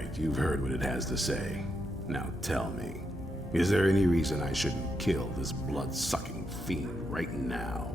right, you've heard what it has to say. Now tell me, is there any reason I shouldn't kill this blood-sucking fiend right now?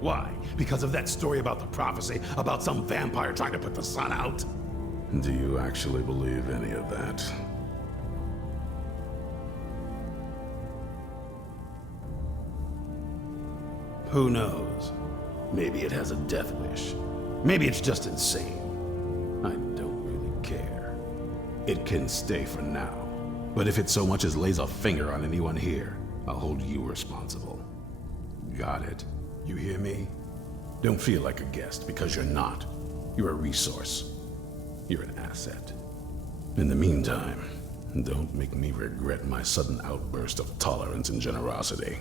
Why? Because of that story about the prophecy, about some vampire trying to put the sun out? Do you actually believe any of that? Who knows? Maybe it has a death wish. Maybe it's just insane. I don't really care. It can stay for now. But if it so much as lays a finger on anyone here, I'll hold you responsible. Got it? You hear me? Don't feel like a guest, because you're not. You're a resource. You're an asset. In the meantime, don't make me regret my sudden outburst of tolerance and generosity.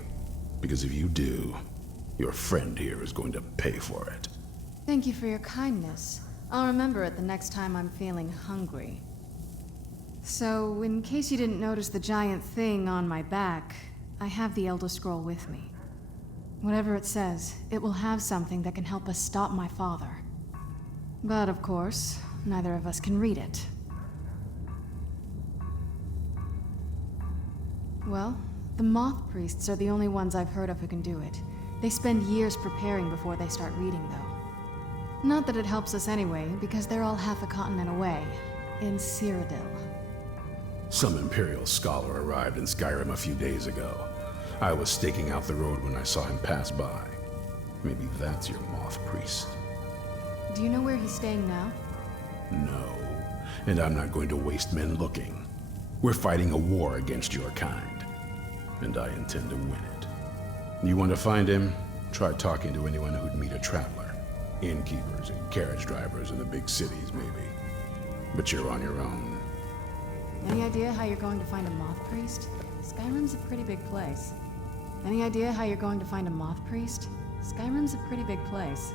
Because if you do, your friend here is going to pay for it. Thank you for your kindness. I'll remember it the next time I'm feeling hungry. So, in case you didn't notice the giant thing on my back, I have the Elder Scroll with me. Whatever it says, it will have something that can help us stop my father. But of course, neither of us can read it. Well, the Moth Priests are the only ones I've heard of who can do it. They spend years preparing before they start reading, though. Not that it helps us anyway, because they're all half a continent away, in Cyrodiil. Some Imperial scholar arrived in Skyrim a few days ago. I was staking out the road when I saw him pass by. Maybe that's your Moth Priest. Do you know where he's staying now? No, and I'm not going to waste men looking. We're fighting a war against your kind, and I intend to win it. You want to find him? Try talking to anyone who'd meet a traveler. Innkeepers and carriage drivers in the big cities, maybe. But you're on your own. Any idea how you're going to find a Moth Priest? Skyrim's a pretty big place. Any idea how you're going to find a Moth Priest? Skyrim's a pretty big place.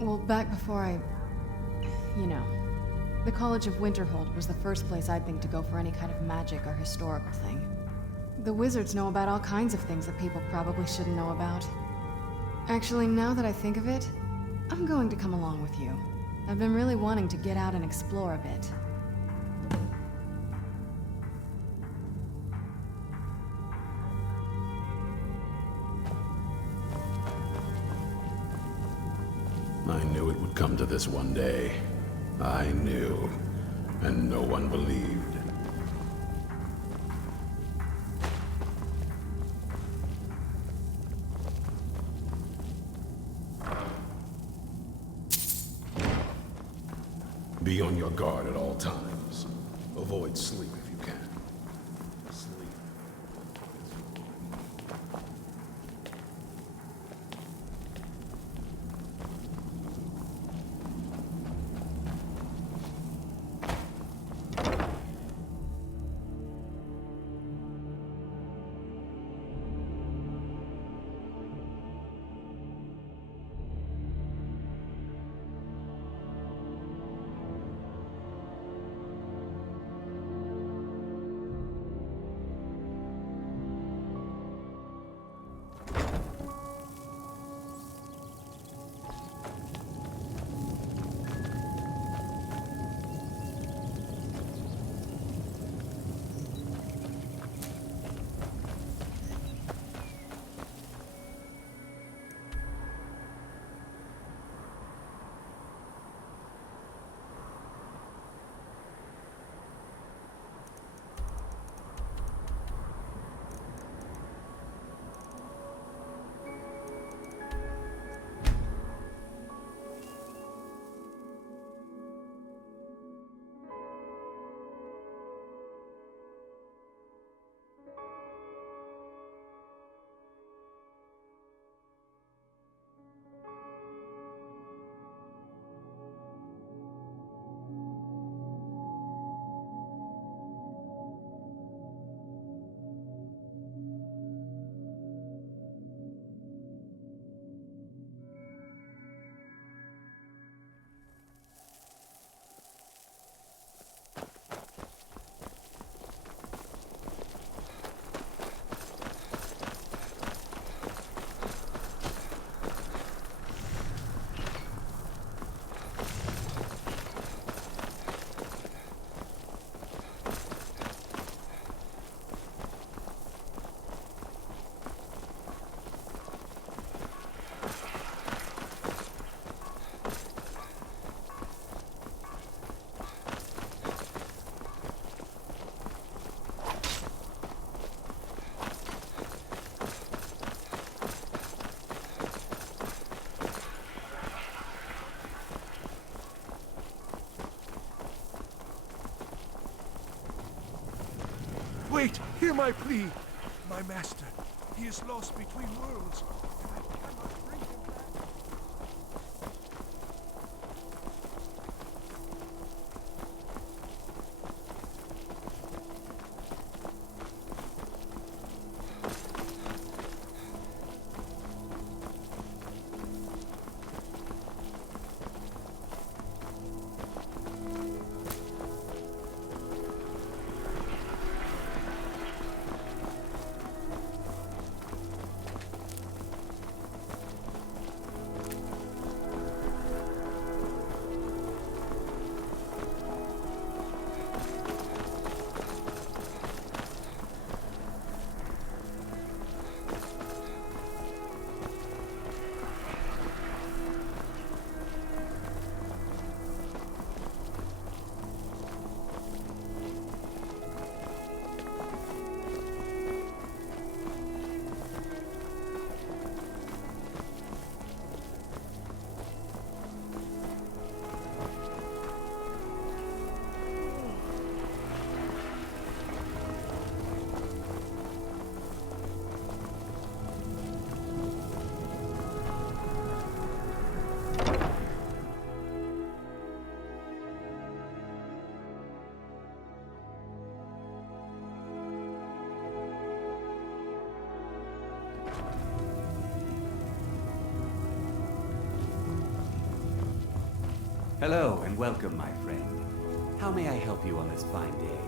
Well, back before the College of Winterhold was the first place I'd think to go for any kind of magic or historical thing. The wizards know about all kinds of things that people probably shouldn't know about. Actually, now that I think of it, I'm going to come along with you. I've been really wanting to get out and explore a bit. I knew it would come to this one day. I knew, and no one believed. Be on your guard at all times. Avoid sleep if you can. Sleep. Wait! Hear my plea! My master, he is lost between worlds, and I cannot bring him back. Hello and welcome, my friend. How may I help you on this fine day?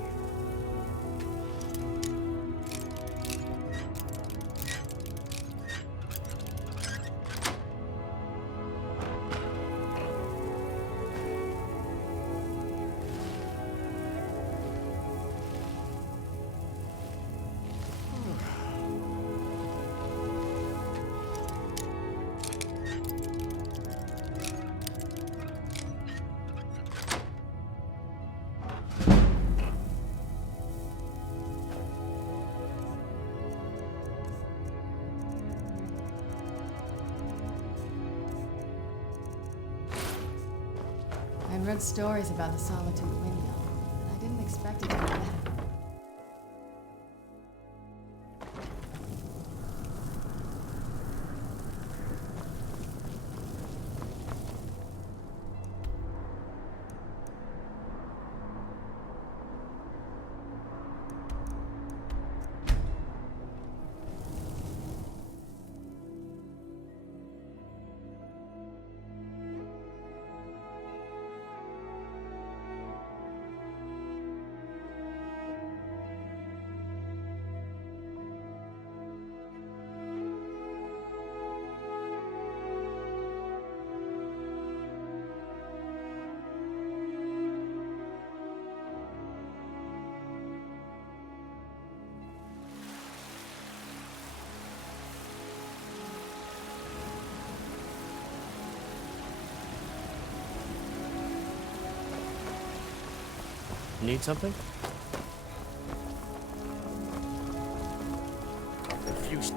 I've read stories about the Solitude Windmill, but I didn't expect it to be better. Need something? Confused.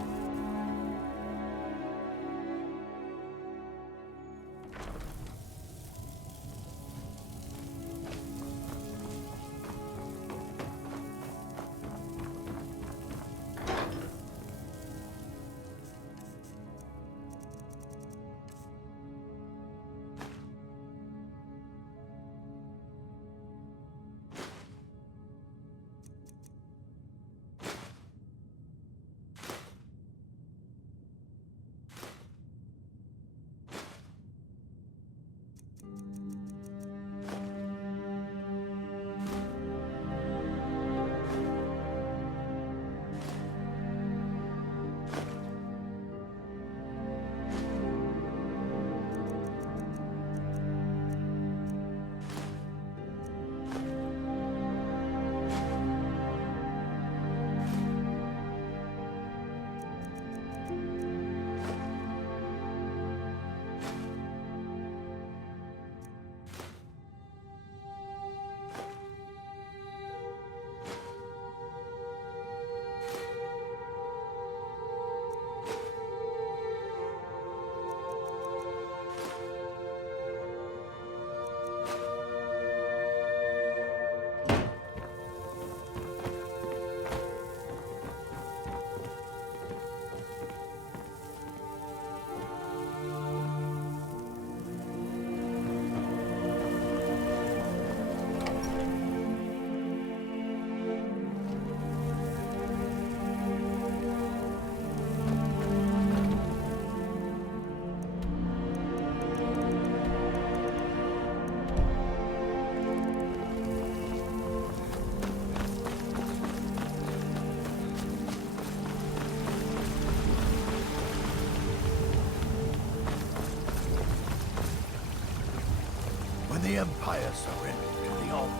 Messiah surrendered to the altar.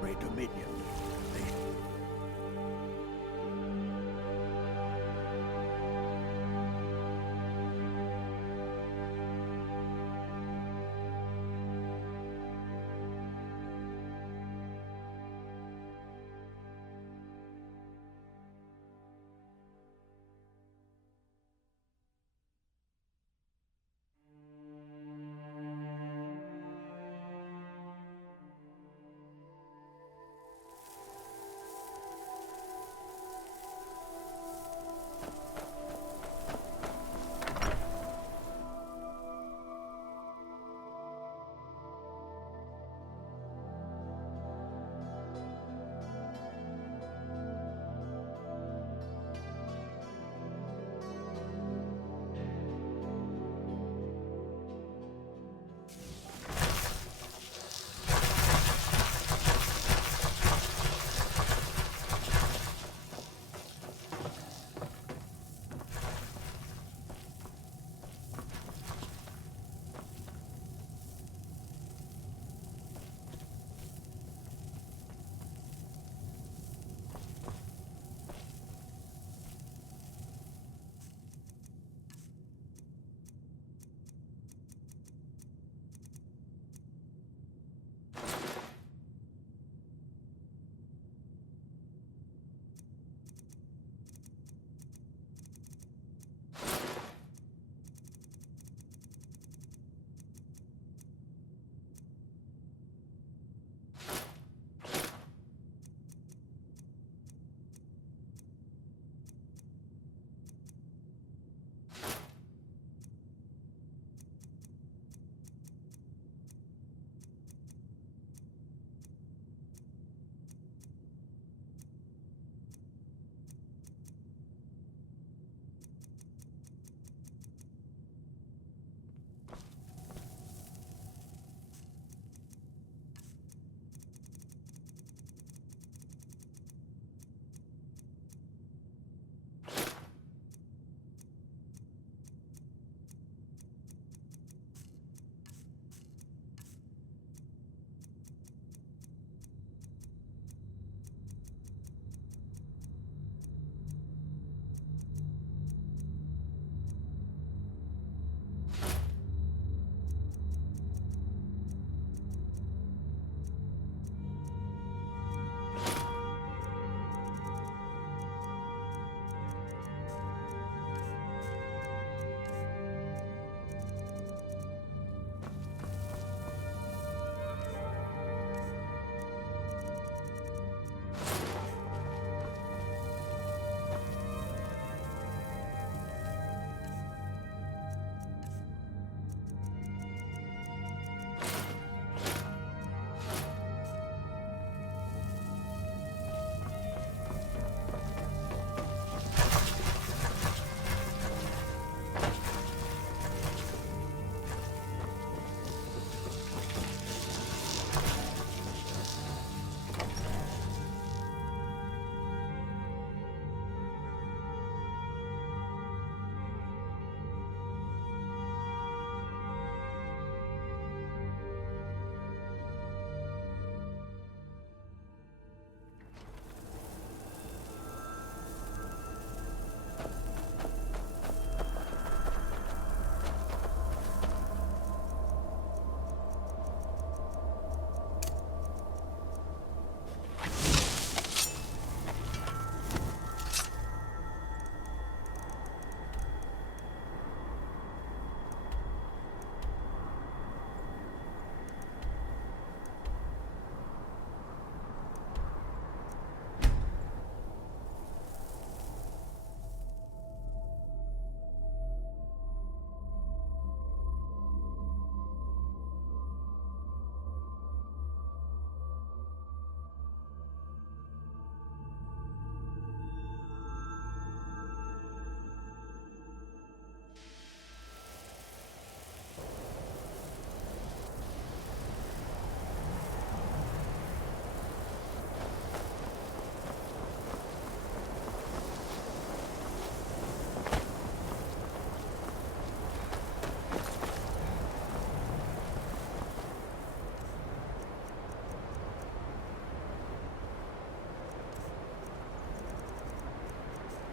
Great dominion.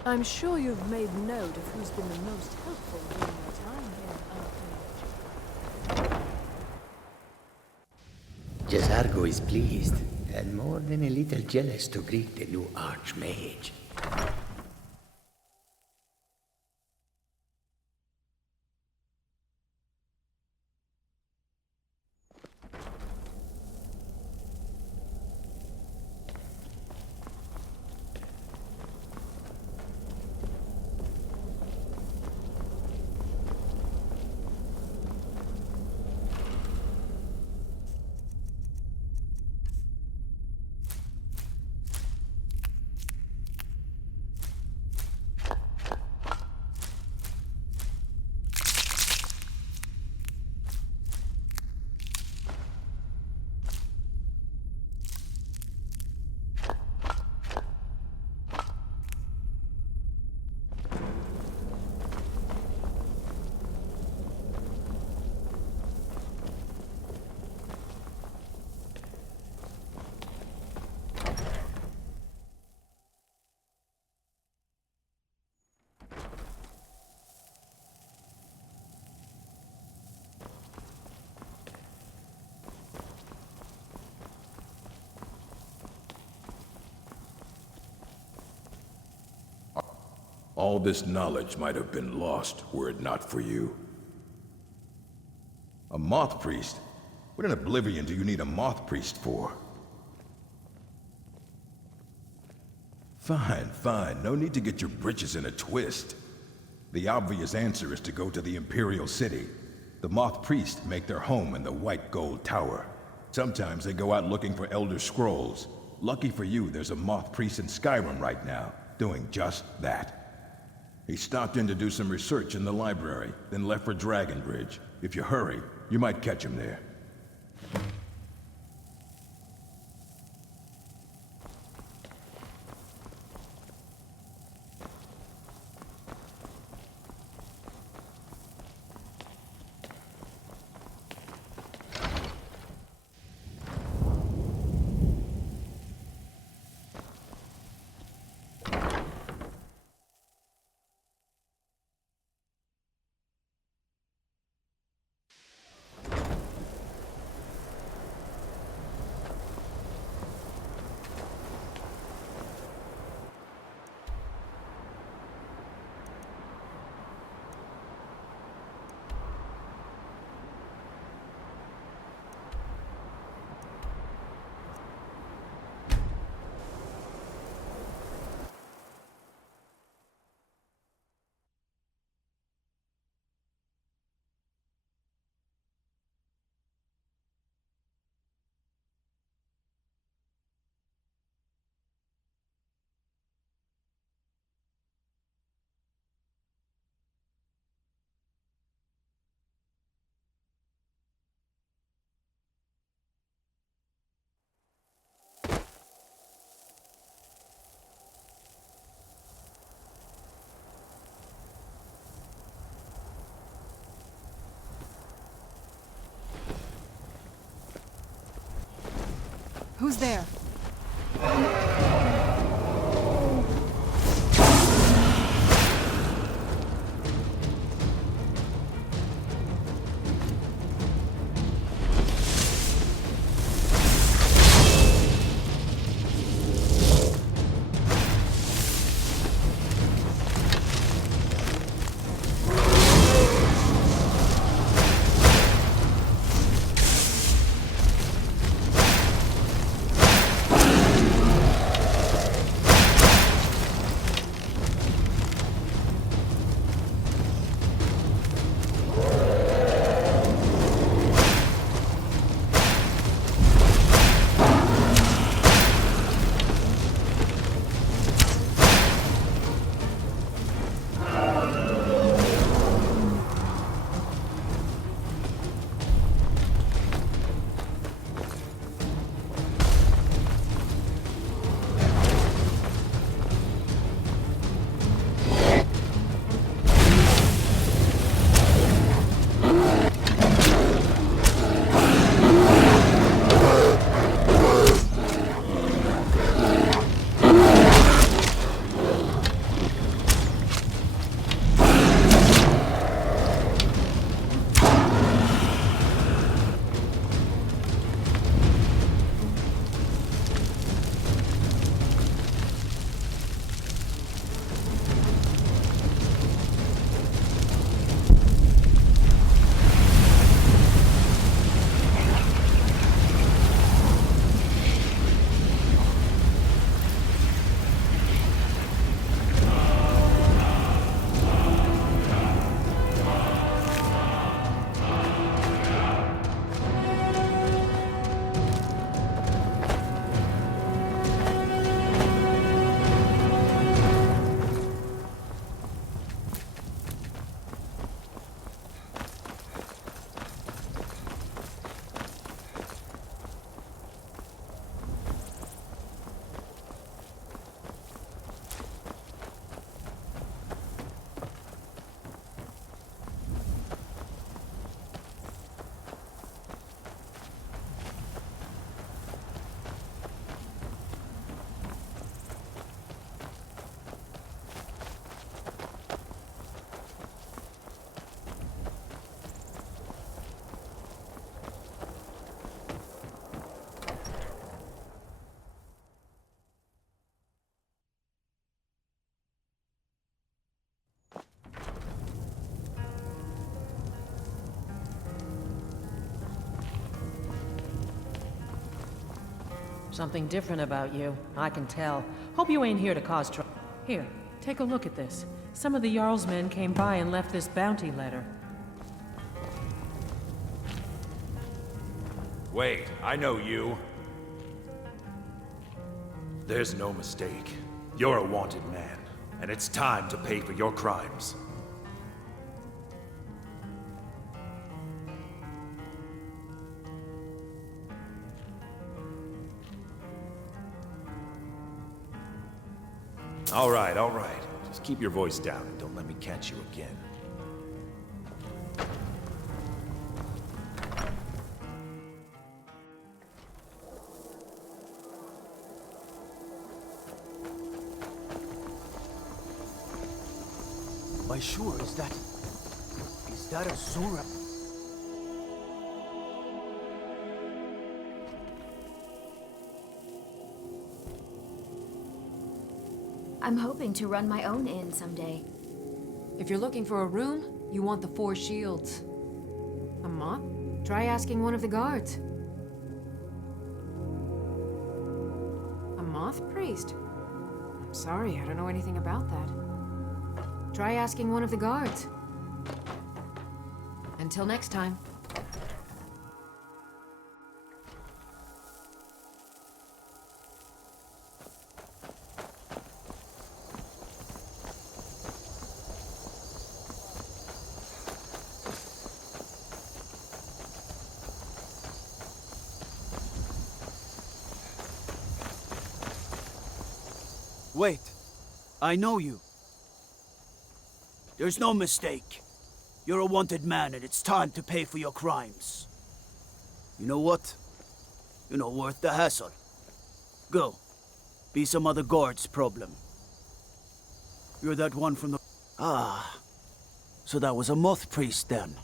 I'm sure you've made note of who's been the most helpful during your time here, Archmage. Jazargo is pleased, and more than a little jealous to greet the new Archmage. All this knowledge might have been lost were it not for you. A moth priest? What in oblivion do you need a moth priest for? Fine, fine. No need to get your britches in a twist. The obvious answer is to go to the Imperial City. The moth priests make their home in the White Gold Tower. Sometimes they go out looking for Elder Scrolls. Lucky for you, there's a moth priest in Skyrim right now, doing just that. He stopped in to do some research in the library, then left for Dragonbridge. If you hurry, you might catch him there. Who's there? Something different about you. I can tell. Hope you ain't here to cause trouble. Here, take a look at this. Some of the Jarl's men came by and left this bounty letter. Wait, I know you. There's no mistake. You're a wanted man, and it's time to pay for your crimes. All right. Just keep your voice down and don't let me catch you again. Why sure, is that a Zora? I'm hoping to run my own inn someday. If you're looking for a room, you want the 4 shields. A moth? Try asking one of the guards. A moth priest? I'm sorry, I don't know anything about that. Try asking one of the guards. Until next time. Wait, I know you. There's no mistake. You're a wanted man and it's time to pay for your crimes. You know what? You're not worth the hassle. Go. Be some other guard's problem. You're that one from the... Ah. So that was a moth priest then.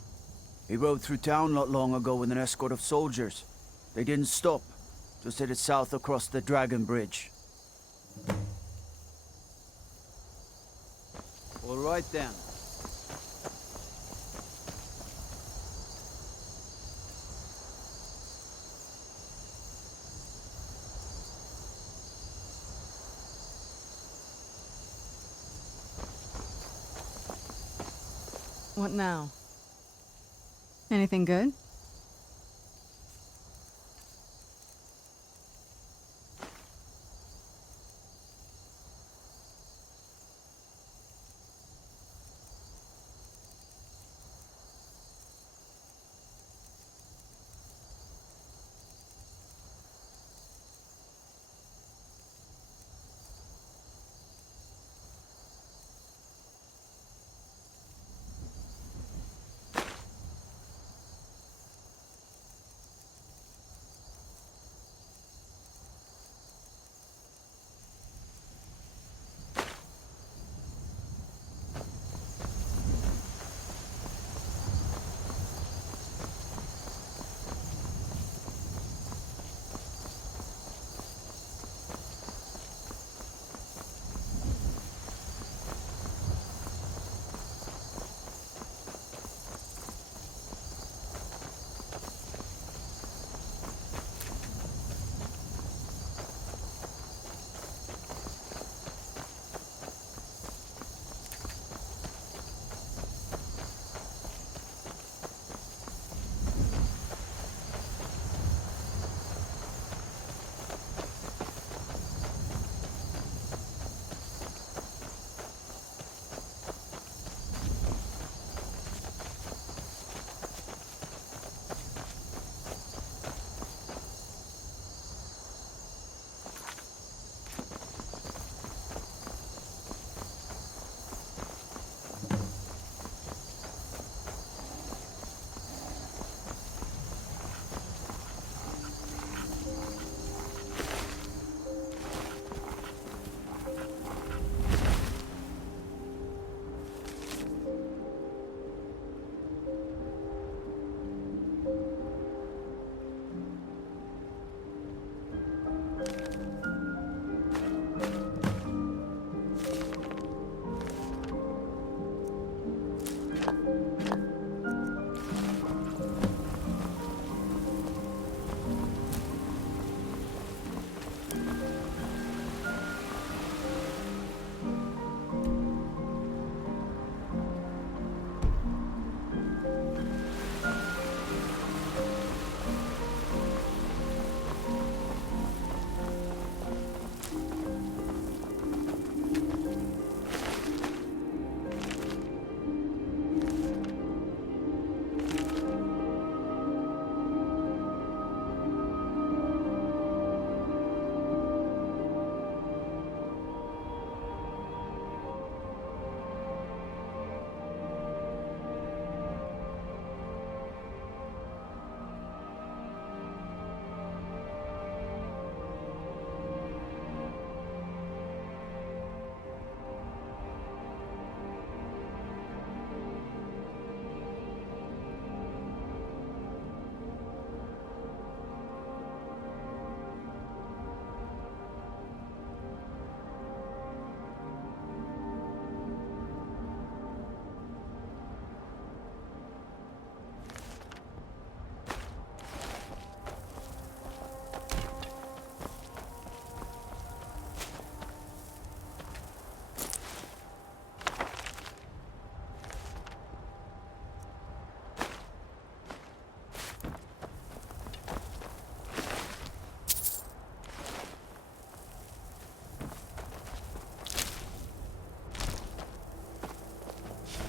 He rode through town not long ago with an escort of soldiers. They didn't stop. Just headed south across the Dragon Bridge. All right then. What now? Anything good?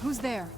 Who's there?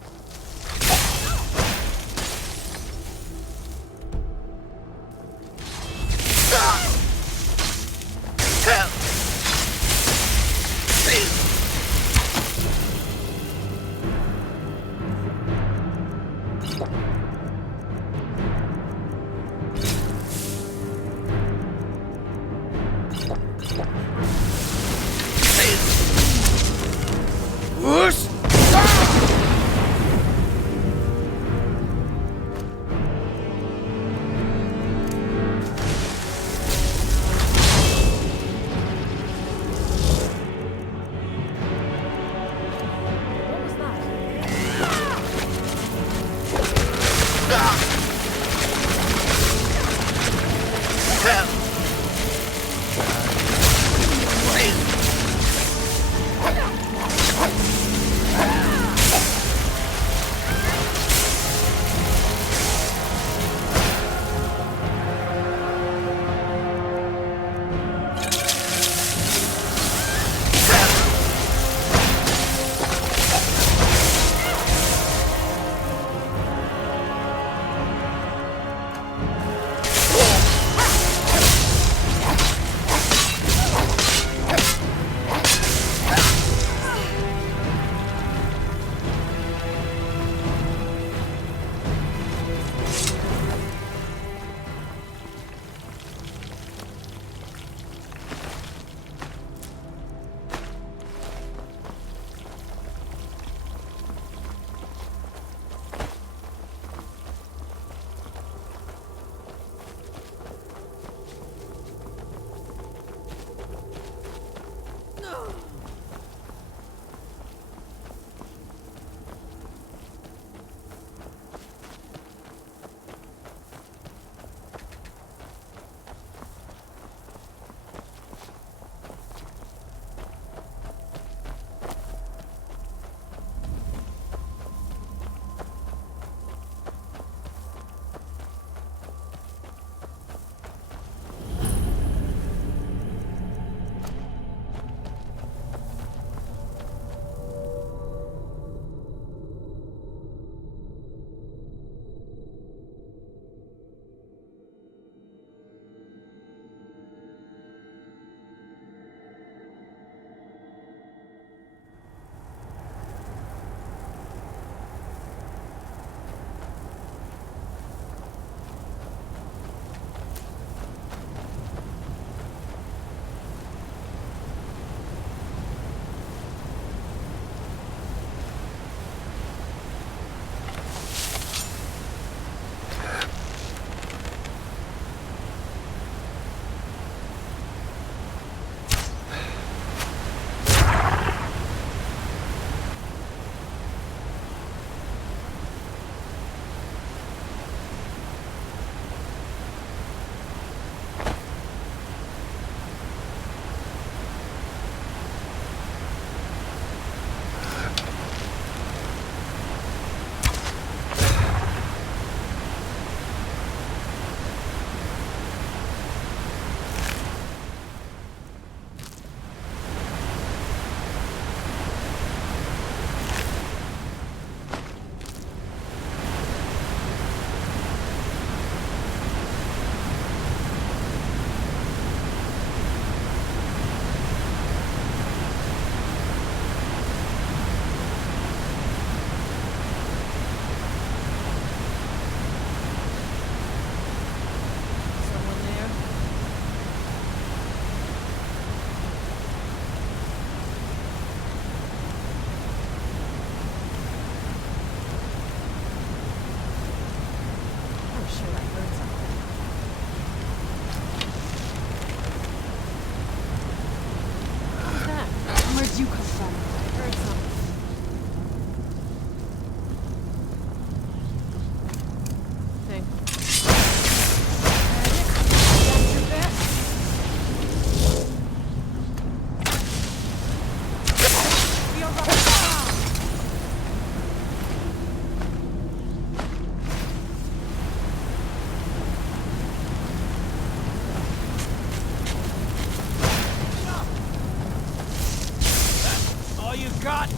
got?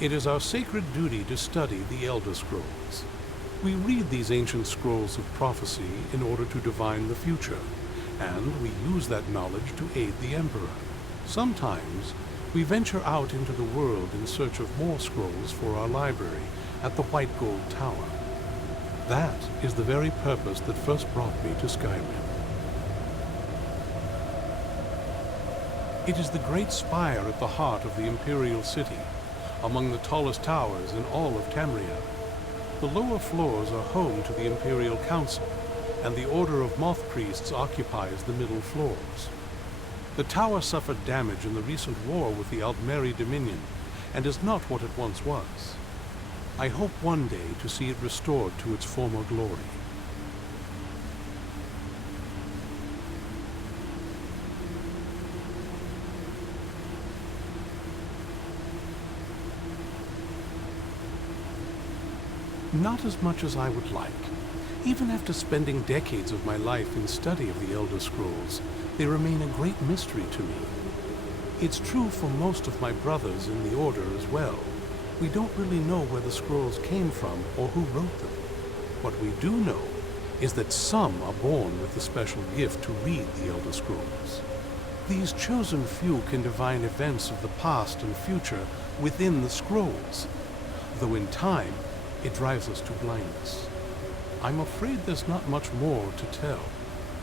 It is our sacred duty to study the Elder Scrolls. We read these ancient scrolls of prophecy in order to divine the future, and we use that knowledge to aid the Emperor. Sometimes, we venture out into the world in search of more scrolls for our library at the White Gold Tower. That is the very purpose that first brought me to Skyrim. It is the great spire at the heart of the Imperial City, among the tallest towers in all of Tamriel. The lower floors are home to the Imperial Council, and the Order of Moth Priests occupies the middle floors. The tower suffered damage in the recent war with the Altmeri Dominion, and is not what it once was. I hope one day to see it restored to its former glory. Not as much as I would like. Even after spending decades of my life in study of the Elder Scrolls, they remain a great mystery to me. It's true for most of my brothers in the Order as well. We don't really know where the scrolls came from or who wrote them. What we do know is that some are born with the special gift to read the Elder Scrolls. These chosen few can divine events of the past and future within the scrolls, though in time, it drives us to blindness. I'm afraid there's not much more to tell.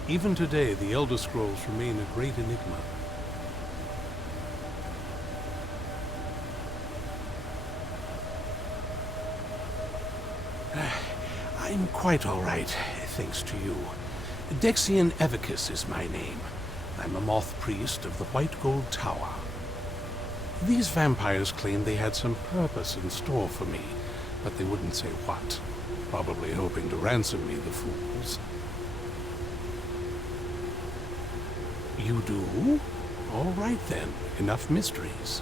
Even today, the Elder Scrolls remain a great enigma. I'm quite all right, thanks to you. Dexion Evicus is my name. I'm a moth priest of the White Gold Tower. These vampires claimed they had some purpose in store for me, but they wouldn't say what. Probably hoping to ransom me, the fools. You do? All right then, enough mysteries.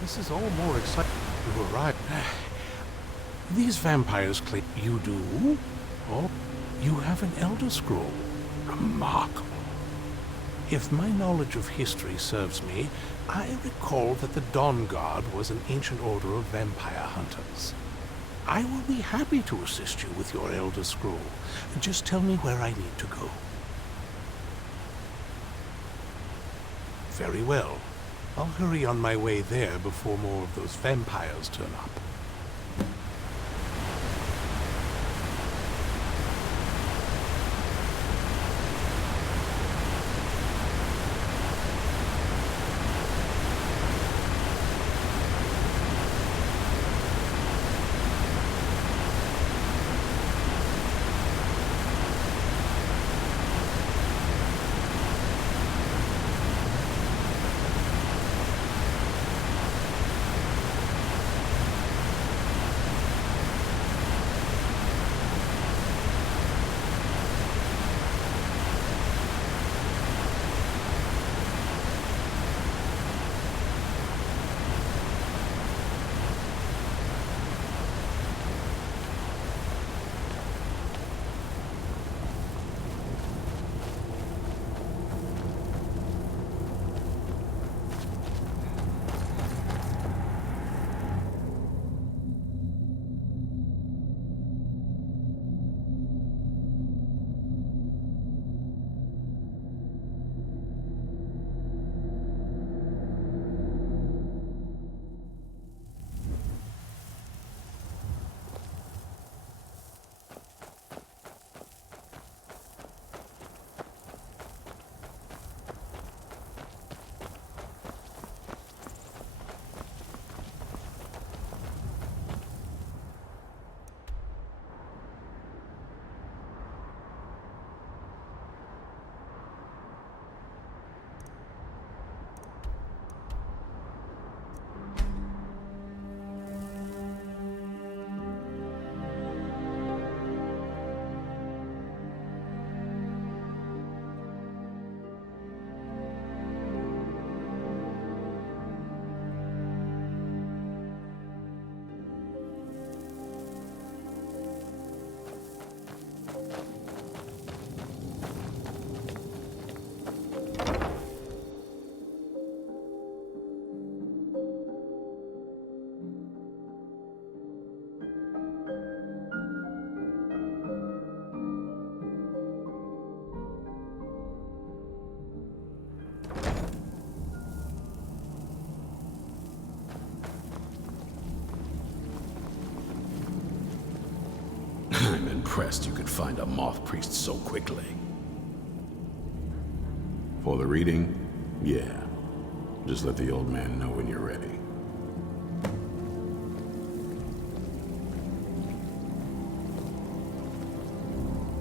This is all more exciting to arrive. These vampires claim you do? Oh, you have an Elder Scroll. Remarkable. If my knowledge of history serves me, I recall that the Dawn Guard was an ancient order of vampire hunters. I will be happy to assist you with your Elder Scroll. Just tell me where I need to go. Very well. I'll hurry on my way there before more of those vampires turn up. I'm impressed you could find a moth priest so quickly. For the reading? Yeah. Just let the old man know when you're ready.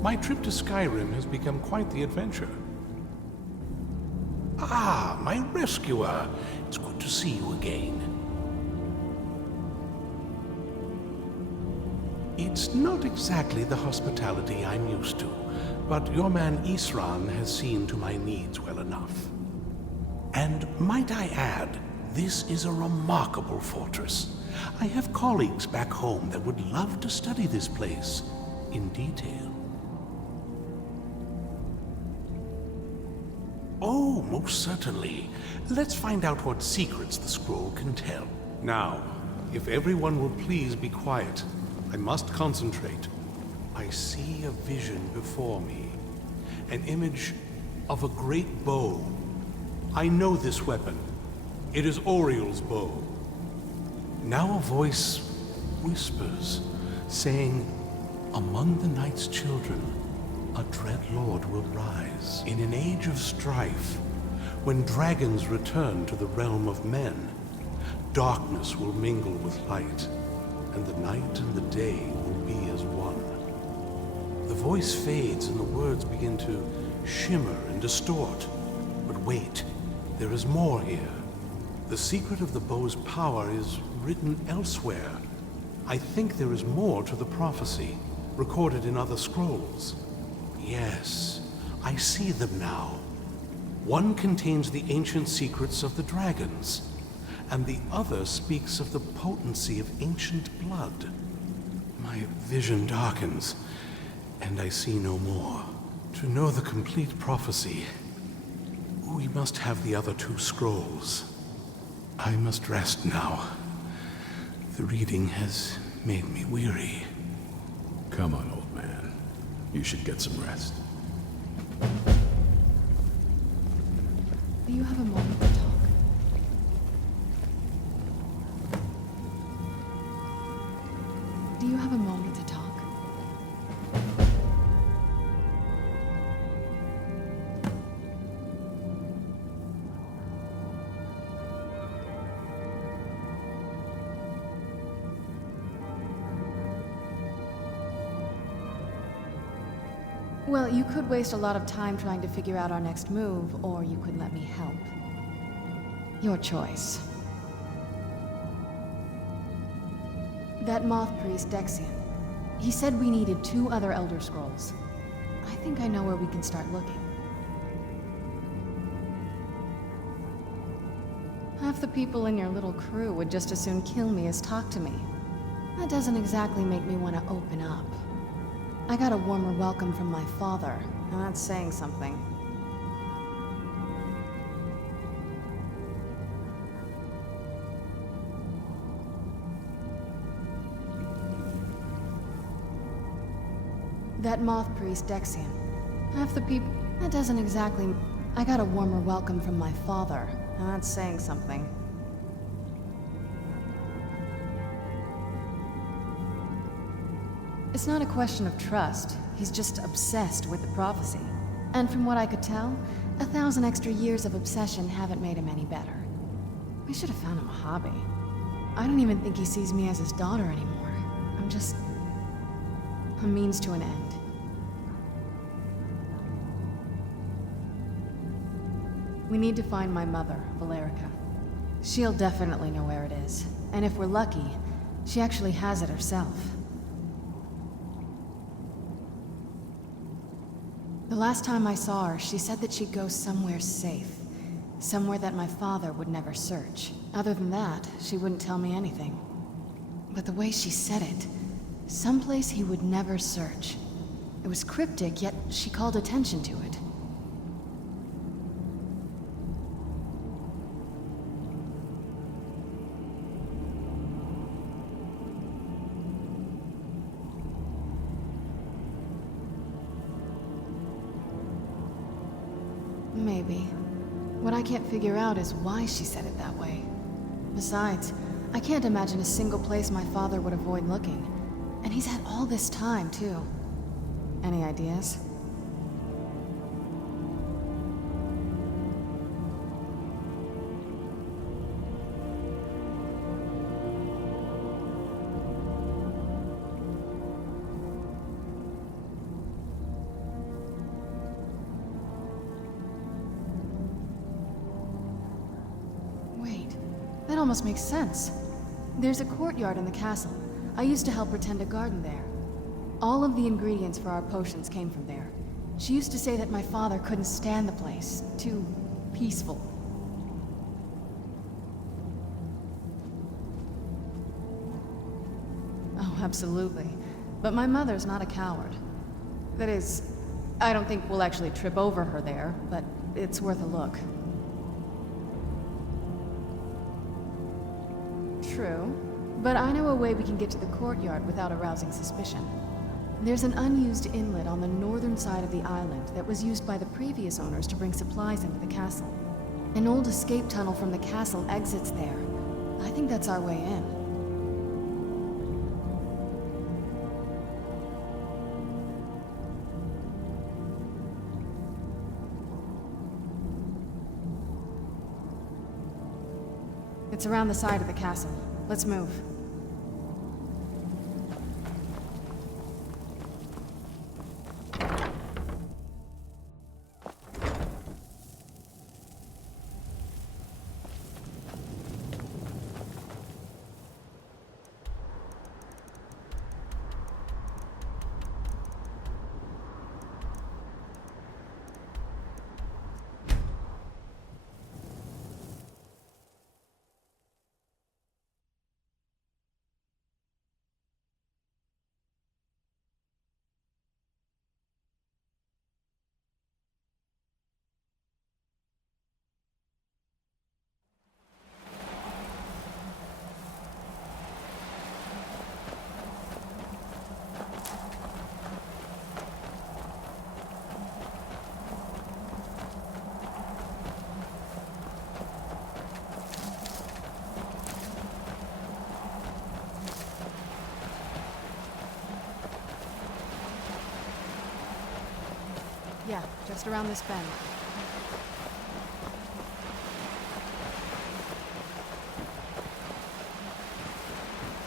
My trip to Skyrim has become quite the adventure. Ah, my rescuer. It's good to see you again. It's not exactly the hospitality I'm used to, but your man Isran has seen to my needs well enough. And might I add, this is a remarkable fortress. I have colleagues back home that would love to study this place in detail. Oh, most certainly. Let's find out what secrets the scroll can tell. Now, if everyone will please be quiet, I must concentrate. I see a vision before me. An image of a great bow. I know this weapon. It is Oriel's bow. Now a voice whispers, saying, "Among the night's children, a dread lord will rise. In an age of strife, when dragons return to the realm of men, darkness will mingle with light, and the night and the day will be as one." The voice fades and the words begin to shimmer and distort. But wait, there is more here. The secret of the bow's power is written elsewhere. I think there is more to the prophecy, recorded in other scrolls. Yes, I see them now. One contains the ancient secrets of the dragons, and the other speaks of the potency of ancient blood. My vision darkens, and I see no more. To know the complete prophecy, we must have the other two scrolls. I must rest now. The reading has made me weary. Come on, old man. You should get some rest. Do you have a moment to talk? Do you have a moment to talk? Well, you could waste a lot of time trying to figure out our next move, or you could let me help. Your choice. That moth priest, Dexion, he said we needed 2 other Elder Scrolls. I think I know where we can start looking. Half the people in your little crew would just as soon kill me as talk to me. That doesn't exactly make me want to open up. I got a warmer welcome from my father, and that's saying something. That moth priest, Dexion. Half the people... That doesn't exactly... I got a warmer welcome from my father, and that's saying something. It's not a question of trust. He's just obsessed with the prophecy. And from what I could tell, 1,000 extra years of obsession haven't made him any better. We should have found him a hobby. I don't even think he sees me as his daughter anymore. I'm just... a means to an end. We need to find my mother, Valerica. She'll definitely know where it is. And if we're lucky, she actually has it herself. The last time I saw her, she said that she'd go somewhere safe. Somewhere that my father would never search. Other than that, she wouldn't tell me anything. But the way she said it, someplace he would never search. It was cryptic, yet she called attention to it. Maybe. What I can't figure out is why she said it that way. Besides, I can't imagine a single place my father would avoid looking. And he's had all this time, too. Any ideas? That almost makes sense. There's a courtyard in the castle. I used to help pretend to garden there. All of the ingredients for our potions came from there. She used to say that my father couldn't stand the place. Too peaceful. Oh, absolutely. But my mother's not a coward. That is, I don't think we'll actually trip over her there, but it's worth a look. True, but I know a way we can get to the courtyard without arousing suspicion. There's an unused inlet on the northern side of the island that was used by the previous owners to bring supplies into the castle. An old escape tunnel from the castle exits there. I think that's our way in. It's around the side of the castle. Let's move. Yeah, just around this bend.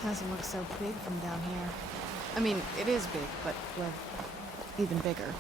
Doesn't look so big from down here. I mean, it is big, but, well, even bigger.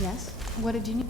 Yes? What did you need?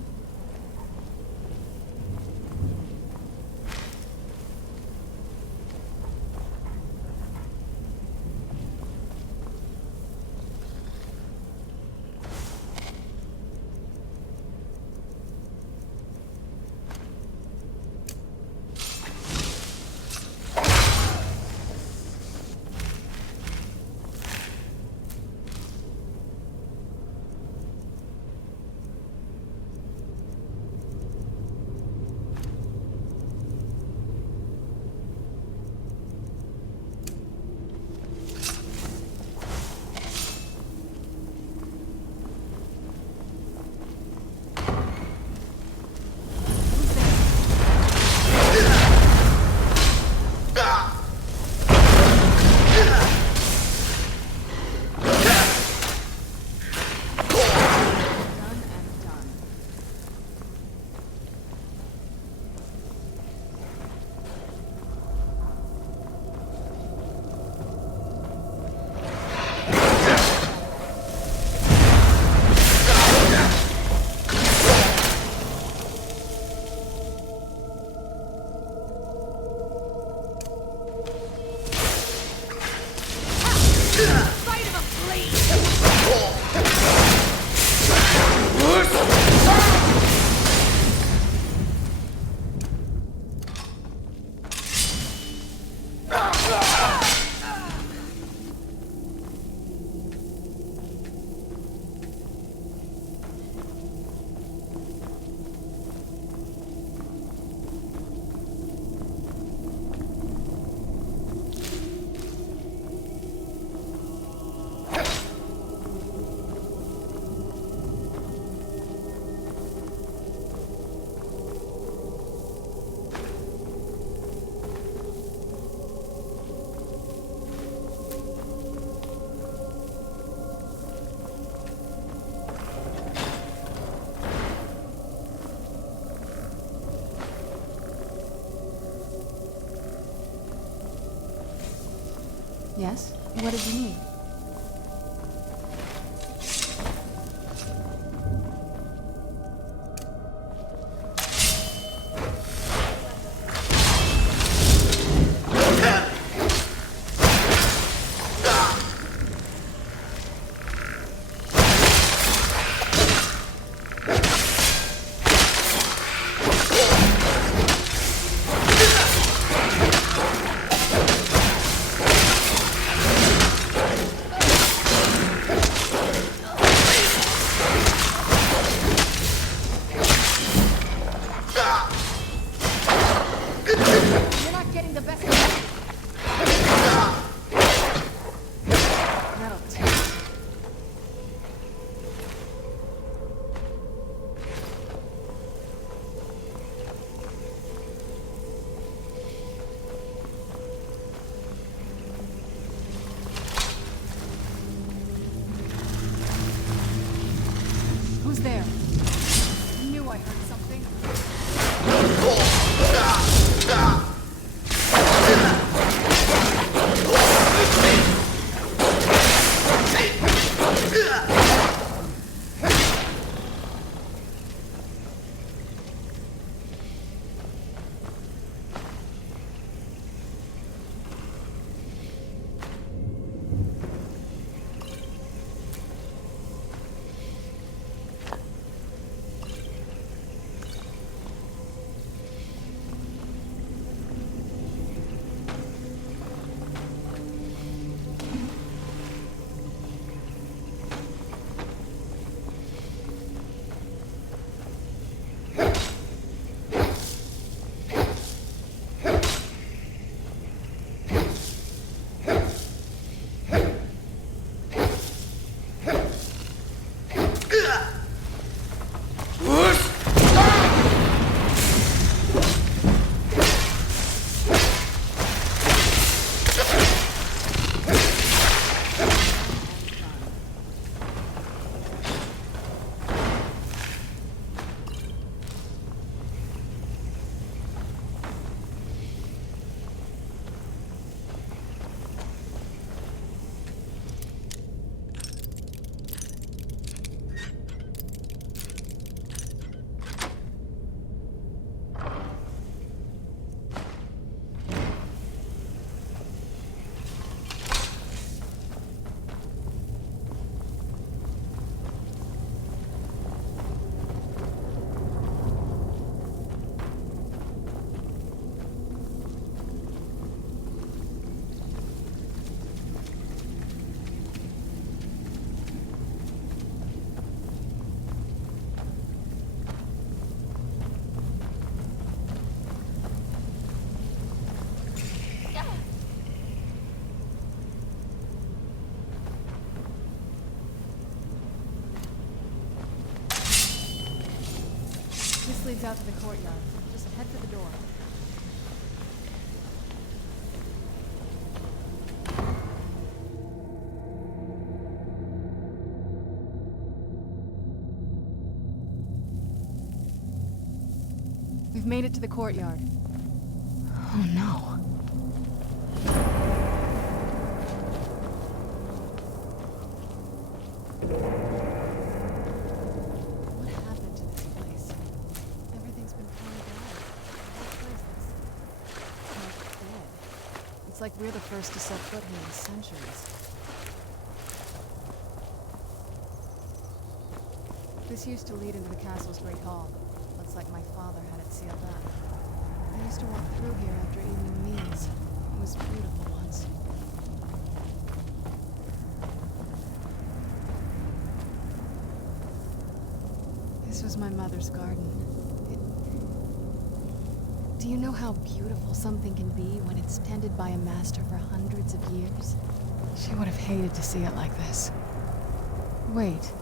Yes? What did you need? Who's there? I knew I heard something. This leads out to the courtyard. Just head for the door. We've made it to the courtyard. Oh no. It's like we're the first to set foot here in centuries. This used to lead into the castle's great hall. Looks like my father had it sealed up. I used to walk through here after evening meals. It was beautiful once. This was my mother's garden. Do you know how beautiful something can be when it's tended by a master for hundreds of years? She would have hated to see it like this. Wait.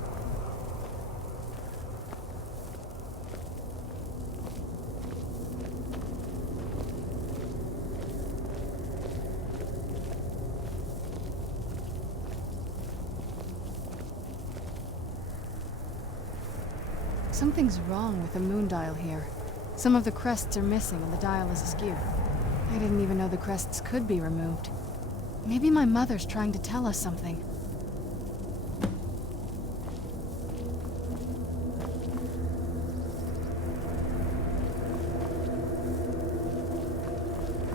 Something's wrong with the moon dial here. Some of the crests are missing and the dial is askew. I didn't even know the crests could be removed. Maybe my mother's trying to tell us something.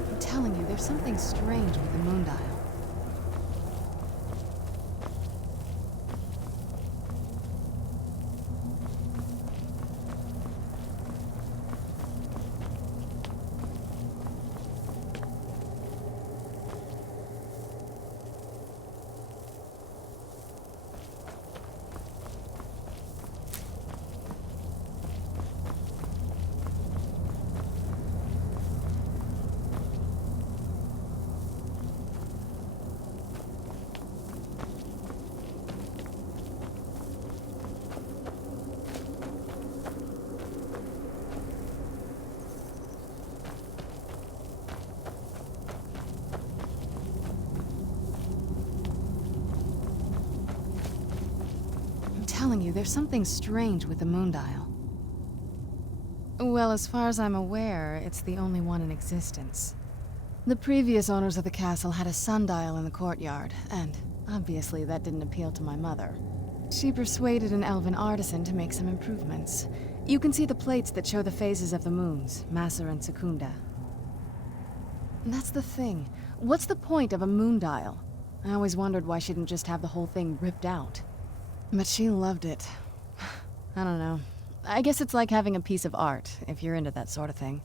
I'm telling you, there's something strange with the moon dial. I'm telling you, there's something strange with the moon dial. Well, as far as I'm aware, it's the only one in existence. The previous owners of the castle had a sundial in the courtyard, and obviously that didn't appeal to my mother. She persuaded an elven artisan to make some improvements. You can see the plates that show the phases of the moons, Maser and Secunda. And that's the thing. What's the point of a moon dial? I always wondered why she didn't just have the whole thing ripped out. But she loved it. I don't know. I guess it's like having a piece of art, if you're into that sort of thing.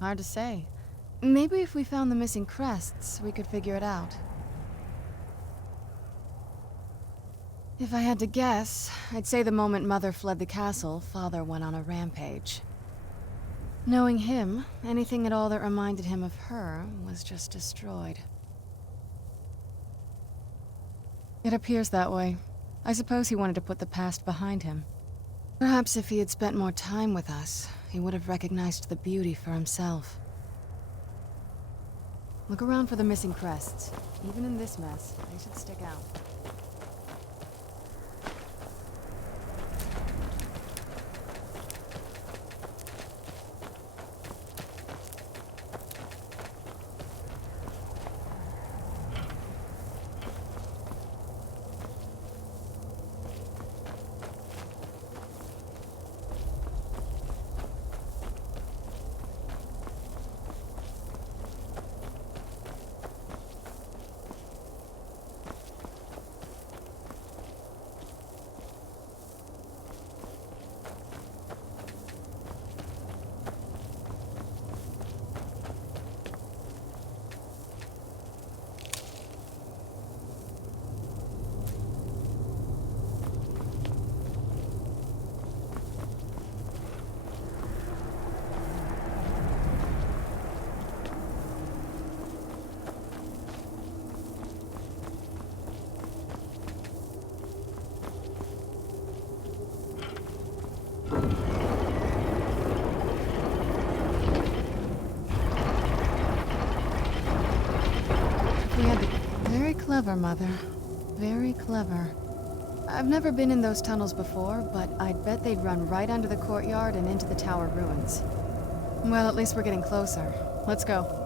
Hard to say. Maybe if we found the missing crests, we could figure it out. If I had to guess, I'd say the moment Mother fled the castle, Father went on a rampage. Knowing him, anything at all that reminded him of her was just destroyed. It appears that way. I suppose he wanted to put the past behind him. Perhaps if he had spent more time with us, he would have recognized the beauty for himself. Look around for the missing crests. Even in this mess, they should stick out. Very clever, Mother. Very clever. I've never been in those tunnels before, but I'd bet they'd run right under the courtyard and into the tower ruins. Well, at least we're getting closer. Let's go.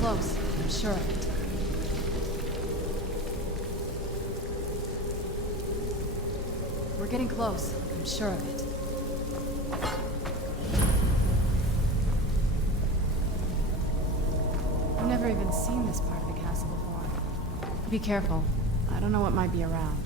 Close, I'm sure of it. We're getting close, I'm sure of it. I've never even seen this part of the castle before. Be careful. I don't know what might be around.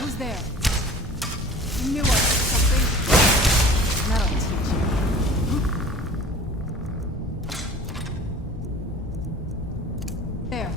Who's there? I knew I heard something. That'll teach you. There.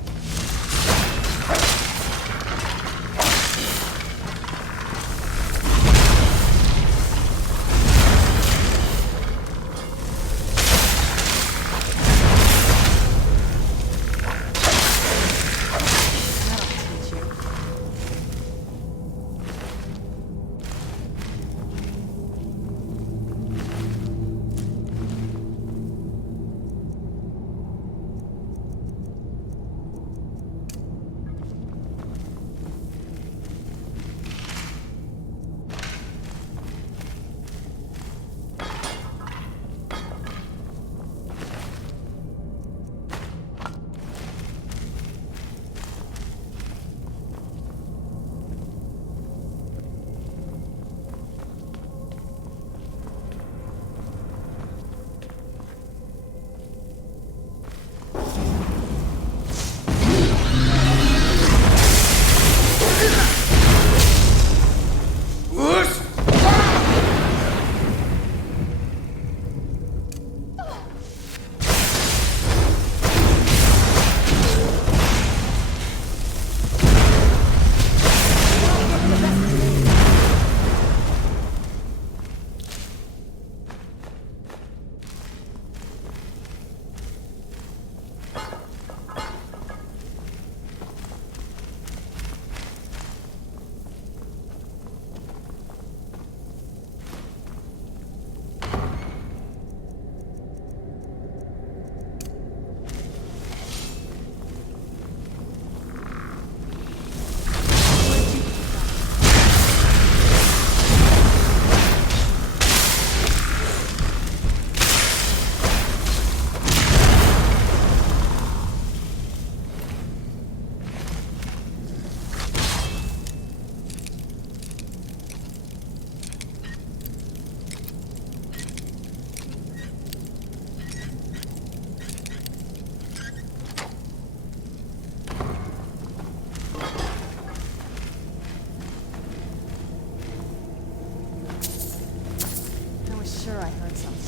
Sure, I heard something.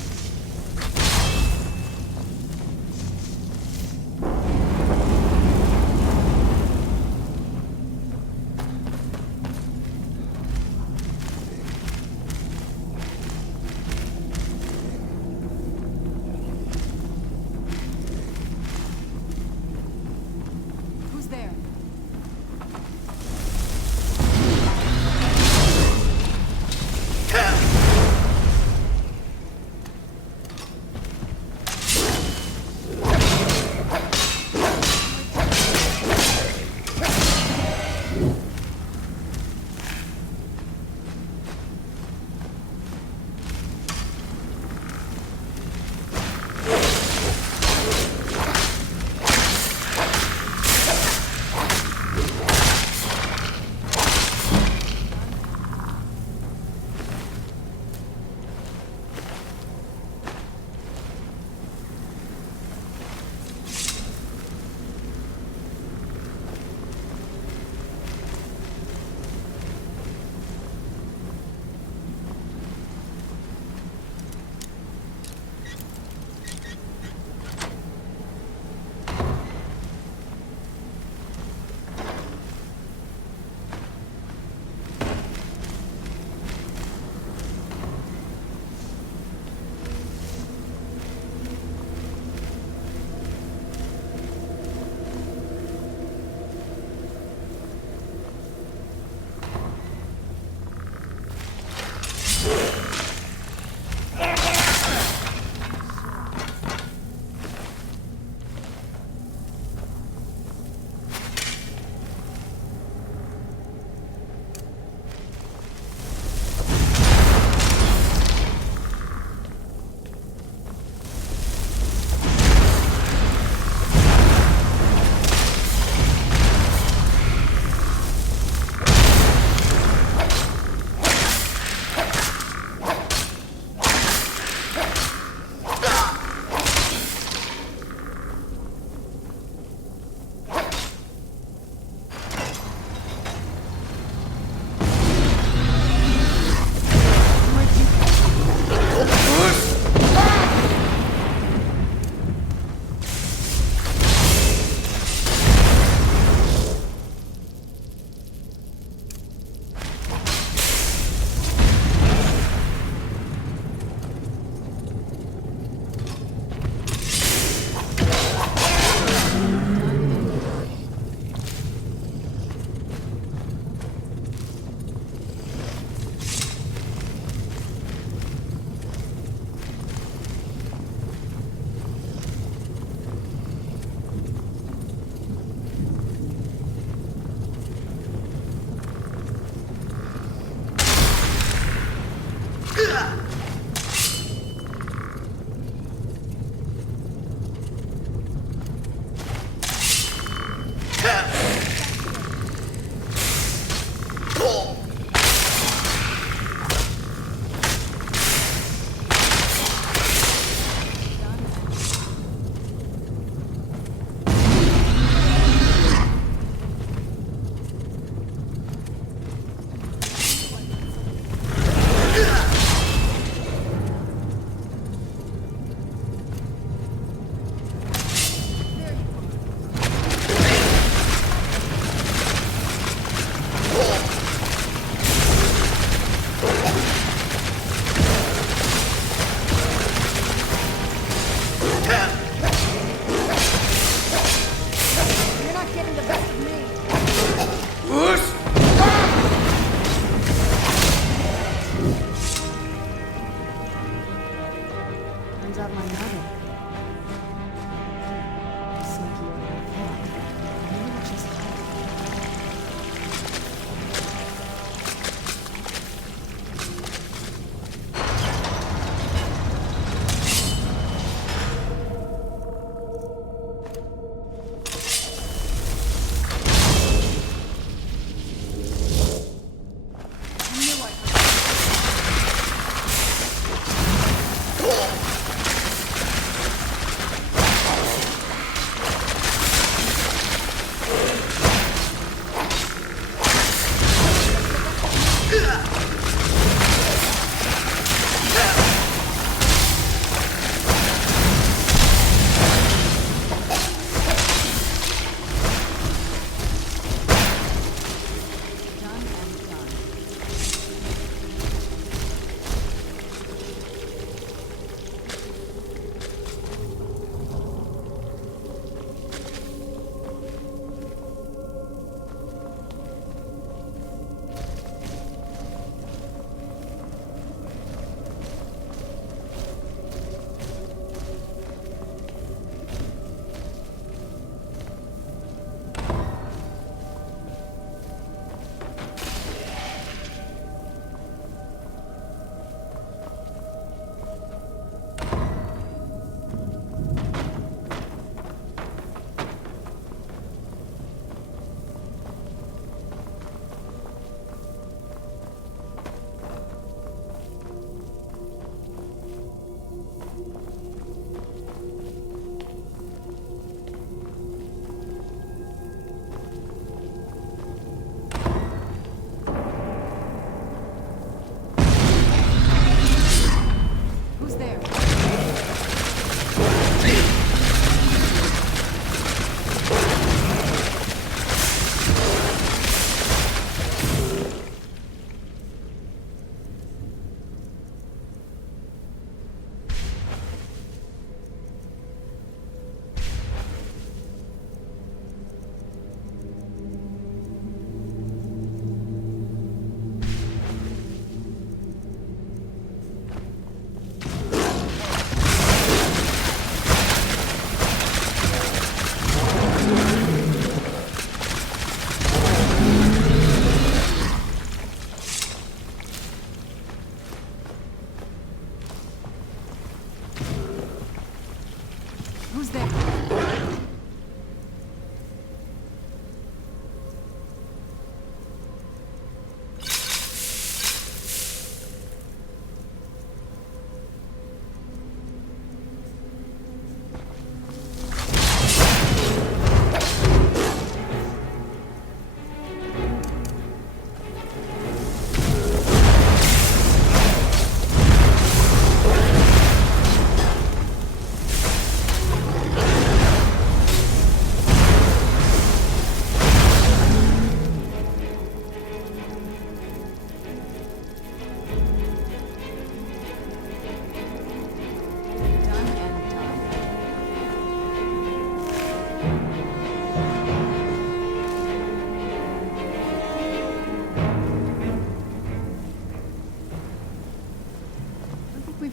Who's there?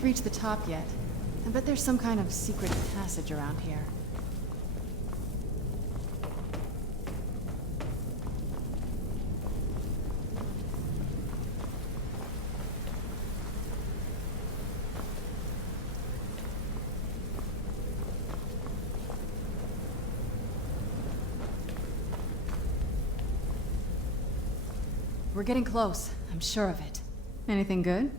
I've reached the top yet. I bet there's some kind of secret passage around here. We're getting close. I'm sure of it. Anything good?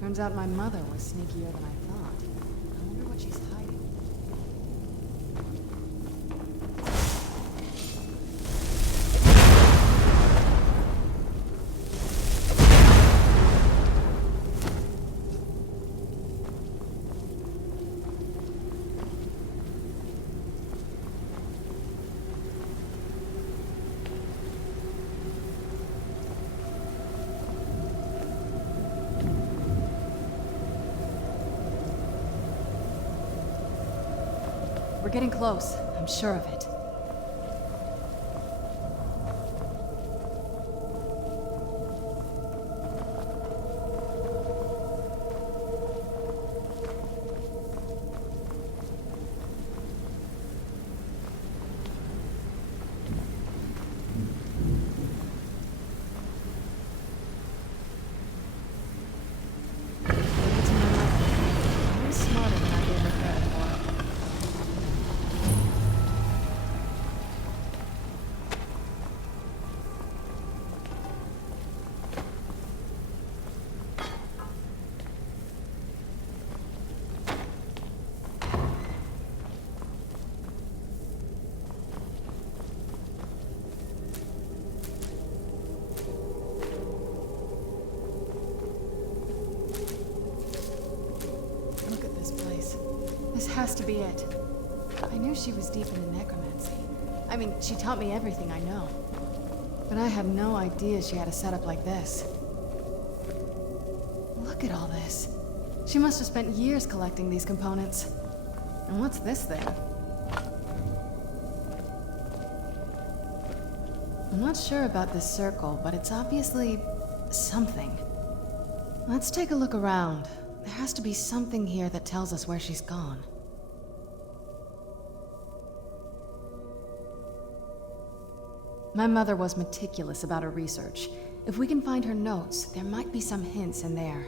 Turns out my mother was sneakier than I thought. I wonder what she's hiding. We're getting close. I'm sure of it. I'm smarter than I gave her credit for. Look at this place. This has to be it. I knew she was deep into necromancy. I mean, she taught me everything I know. But I had no idea she had a setup like this. Look at all this. She must have spent years collecting these components. And what's this thing? I'm not sure about this circle, but it's obviously something. Let's take a look around. There has to be something here that tells us where she's gone. My mother was meticulous about her research. If we can find her notes, there might be some hints in there.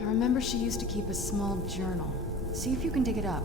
I remember she used to keep a small journal. See if you can dig it up.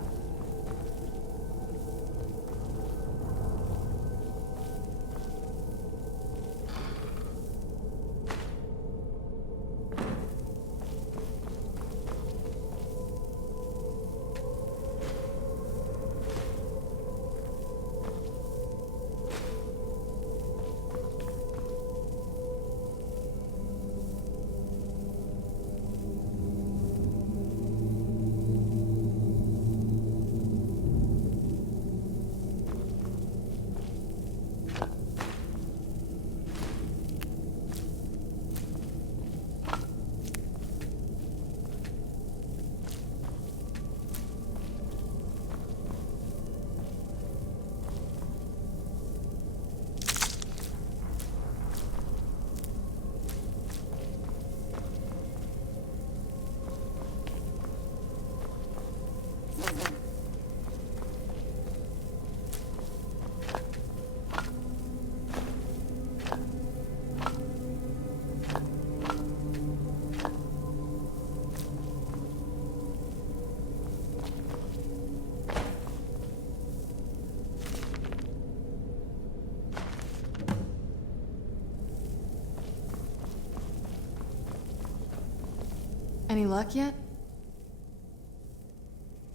Any luck yet?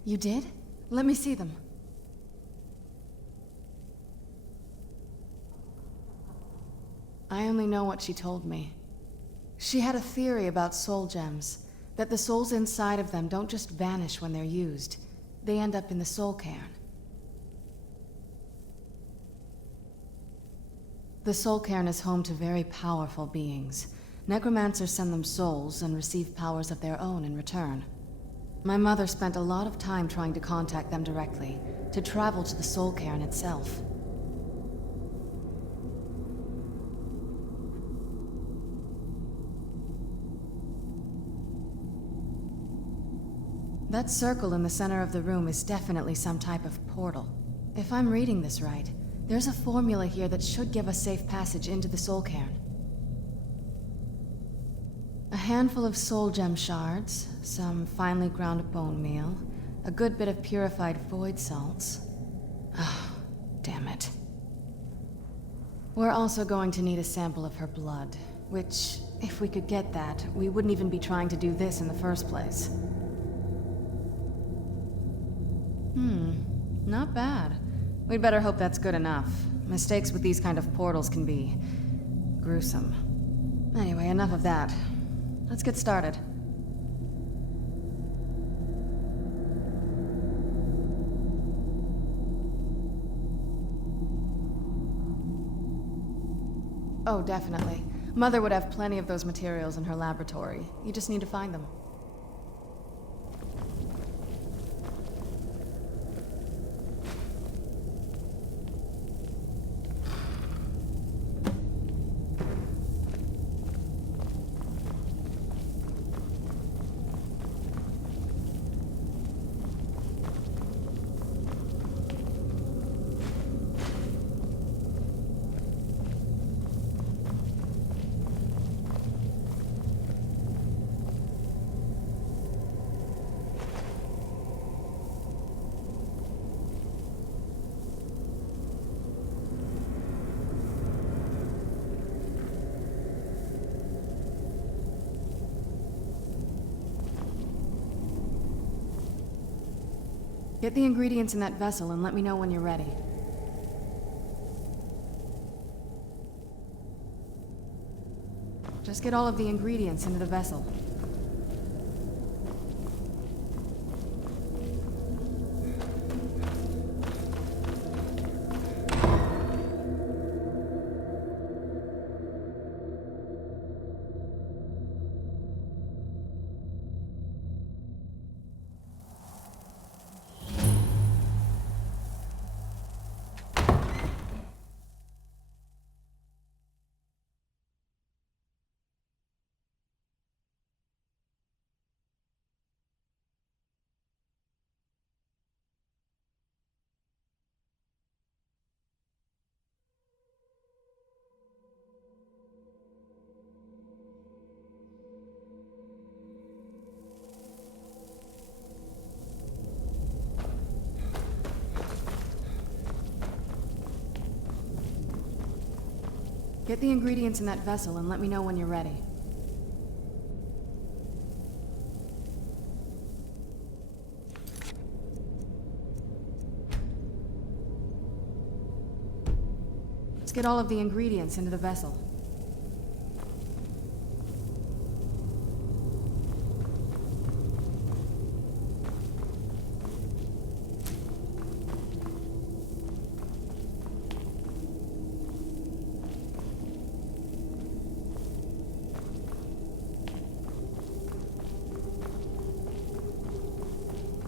You did? Let me see them. I only know what she told me. She had a theory about soul gems, that the souls inside of them don't just vanish when they're used. they end up in the soul cairn. The soul cairn is home to very powerful beings. Necromancers send them souls and receive powers of their own in return. My mother spent a lot of time trying to contact them directly, to travel to the soul cairn itself. That circle in the center of the room is definitely some type of portal. If I'm reading this right, there's a formula here that should give us safe passage into the soul cairn. A handful of soul gem shards, some finely ground bone meal, a good bit of purified void salts. Oh, damn it. We're also going to need a sample of her blood, which, if we could get that, we wouldn't even be trying to do this in the first place. Not bad. We'd better hope that's good enough. Mistakes with these kind of portals can be gruesome. Anyway, enough of that. Let's get started. Oh, definitely. Mother would have plenty of those materials in her laboratory. You just need to find them. Get the ingredients in that vessel and let me know when you're ready. Just get all of the ingredients into the vessel. Get the ingredients in that vessel and let me know when you're ready. Let's get all of the ingredients into the vessel.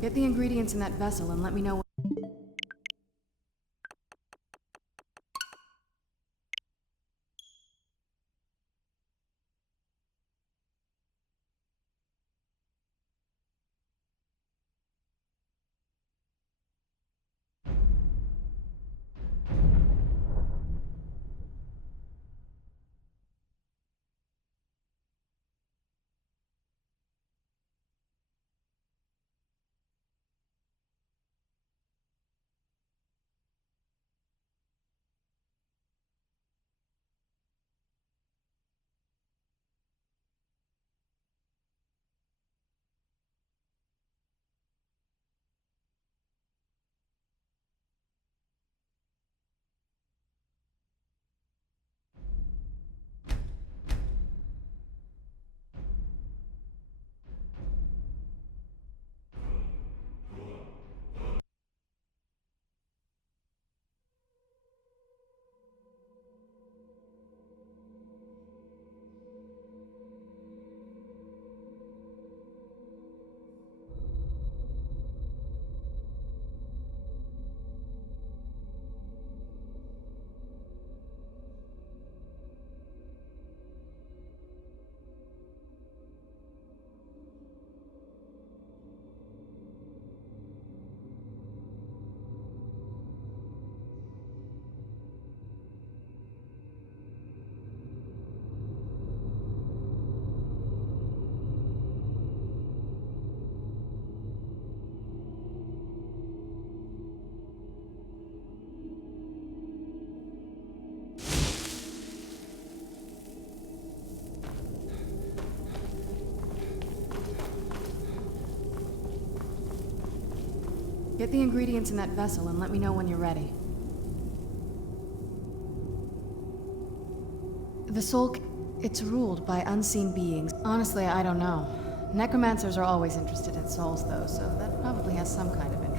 Get the ingredients in that vessel and let me know. Get the ingredients in that vessel and let me know when you're ready. The soul... it's ruled by unseen beings. Honestly, I don't know. Necromancers are always interested in souls, though, so that probably has some kind of interest.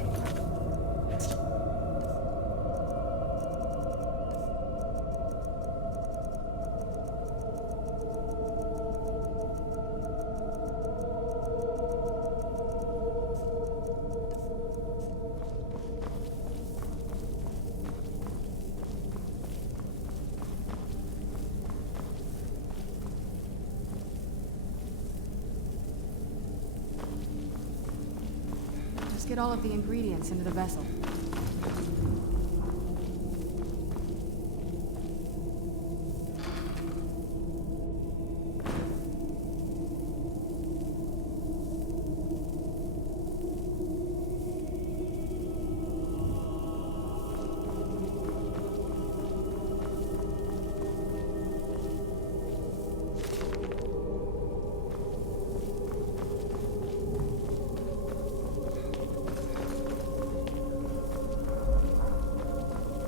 Just get all of the ingredients into the vessel.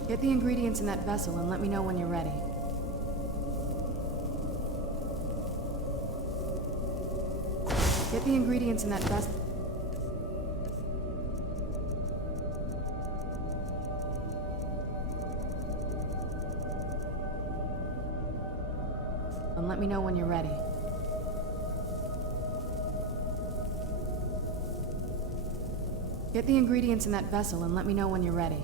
Get the ingredients in that vessel and let me know when you're ready. Get the ingredients in that vessel. And let me know when you're ready. Get the ingredients in that vessel and let me know when you're ready.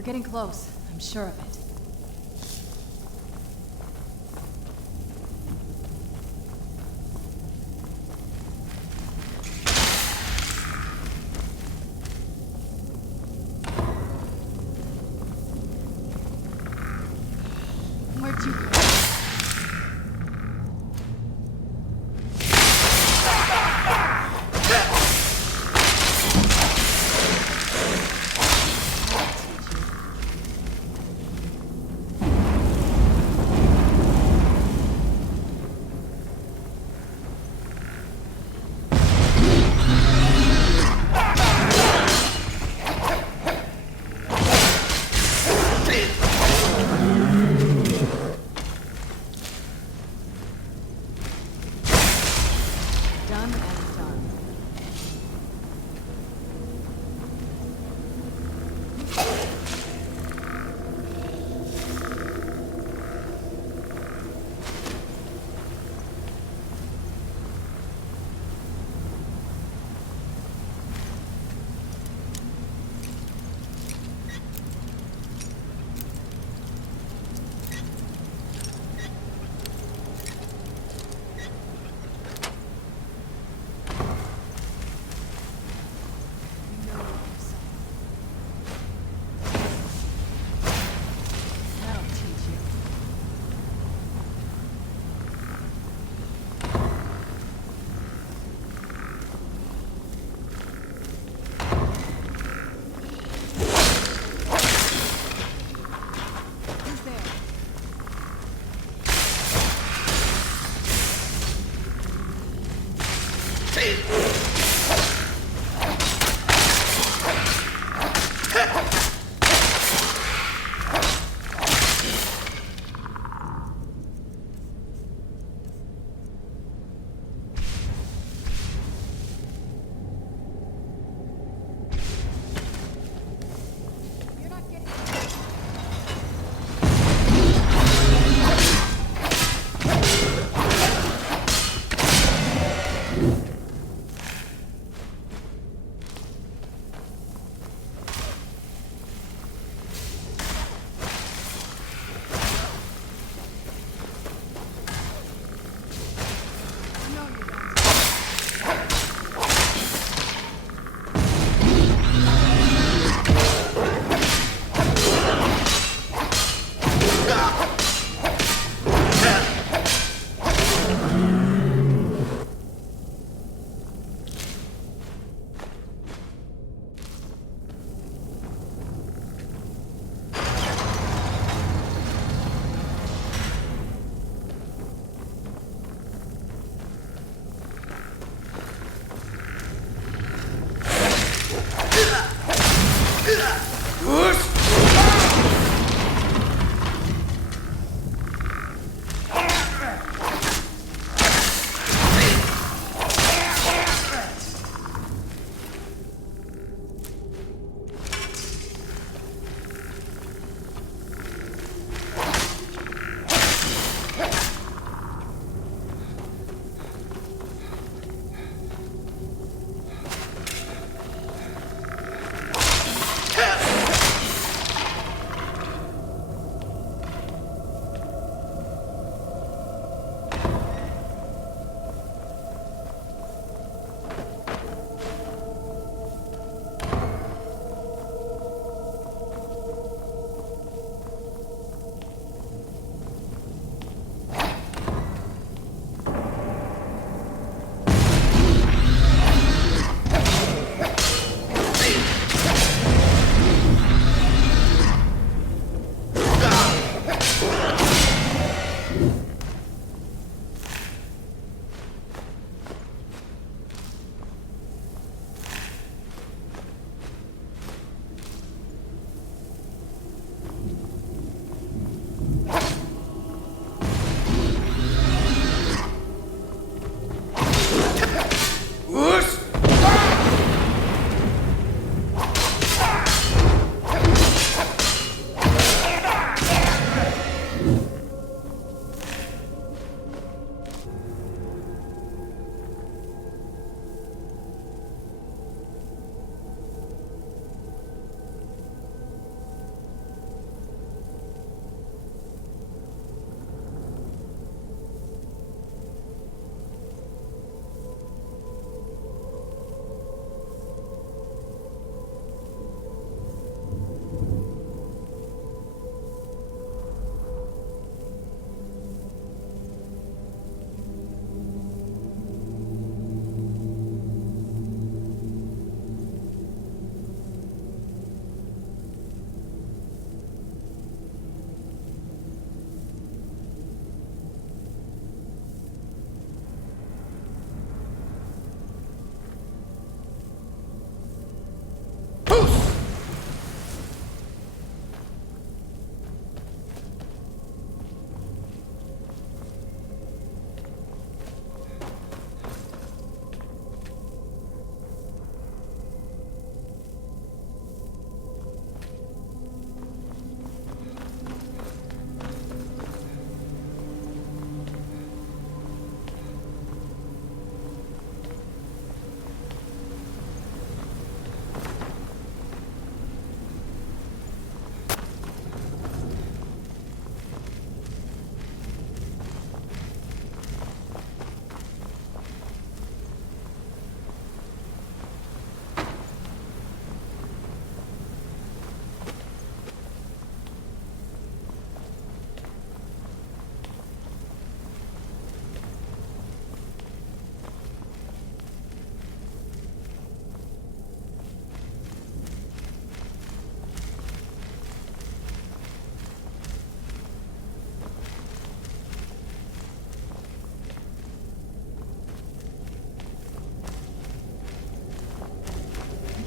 We're getting close. I'm sure of it. Where'd you go?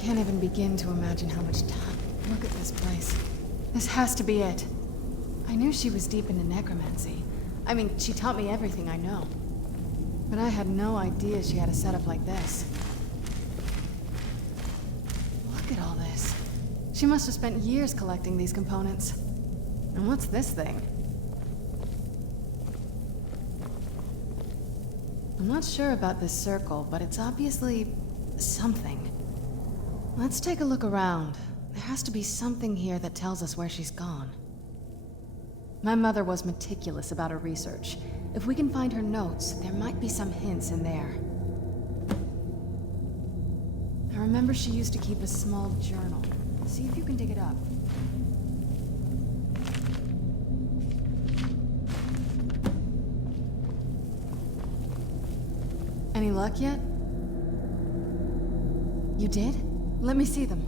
can't even begin to imagine how much time. Look at this place. This has to be it. I knew she was deep into necromancy. I mean, she taught me everything I know. But I had no idea she had a setup like this. Look at all this. She must have spent years collecting these components. And what's this thing? I'm not sure about this circle, but it's obviously something. Let's take a look around. There has to be something here that tells us where she's gone. My mother was meticulous about her research. If we can find her notes, there might be some hints in there. I remember she used to keep a small journal. See if you can dig it up. Any luck yet? You did? Let me see them.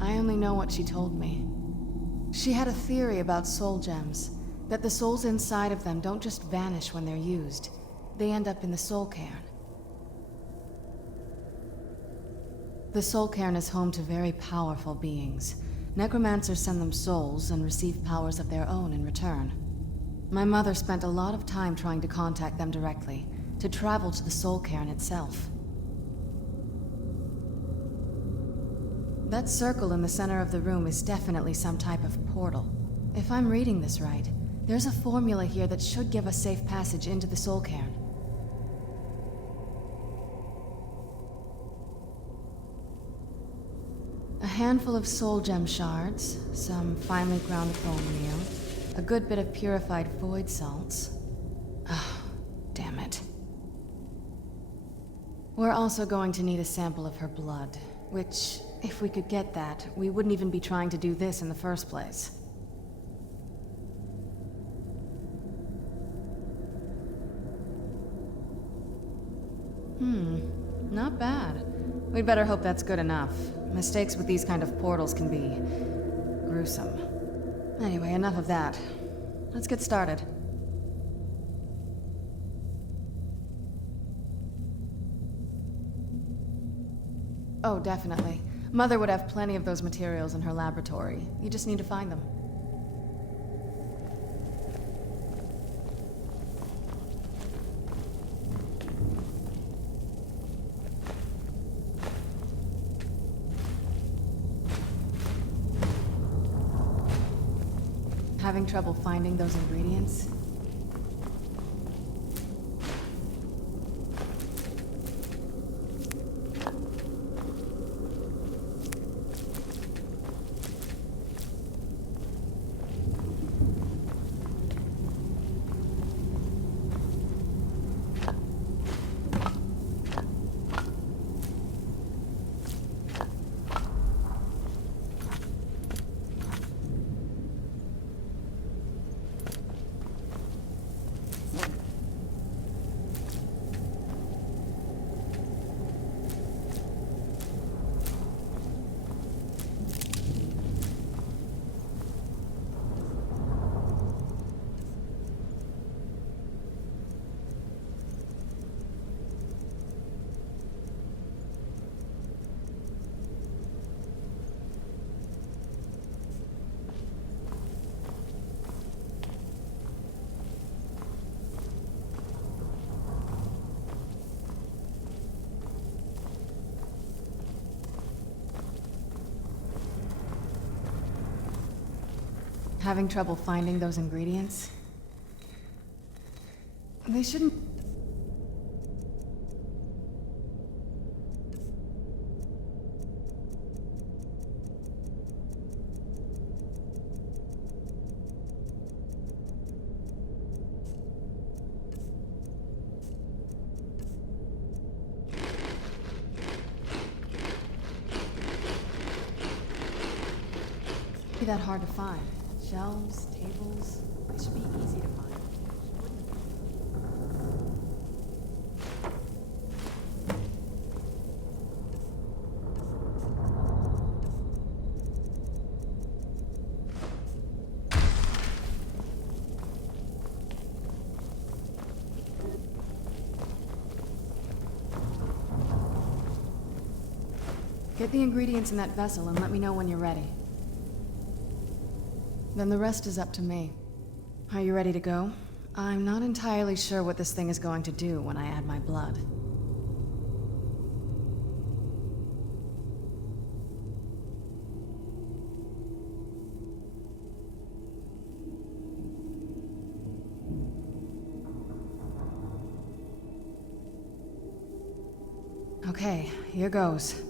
I only know what she told me. She had a theory about soul gems, that the souls inside of them don't just vanish when they're used. They end up in the soul cairn. The soul cairn is home to very powerful beings. Necromancers send them souls and receive powers of their own in return. My mother spent a lot of time trying to contact them directly, to travel to the soul cairn itself. That circle in the center of the room is definitely some type of portal. If I'm reading this right, there's a formula here that should give us safe passage into the soul cairn. A handful of soul gem shards, some finely ground bone meal, a good bit of purified void salts. Oh, damn it. We're also going to need a sample of her blood, which, if we could get that, we wouldn't even be trying to do this in the first place. Not bad. We'd better hope that's good enough. Mistakes with these kind of portals can be gruesome. Anyway, enough of that. Let's get started. Oh, definitely. Mother would have plenty of those materials in her laboratory. You just need to find them. Having trouble finding those ingredients? Having trouble finding those ingredients? They shouldn't... be that hard to find. Shelves, tables, they should be easy to find. Get the ingredients in that vessel and let me know when you're ready. Then the rest is up to me. Are you ready to go? I'm not entirely sure what this thing is going to do when I add my blood. Okay, here goes.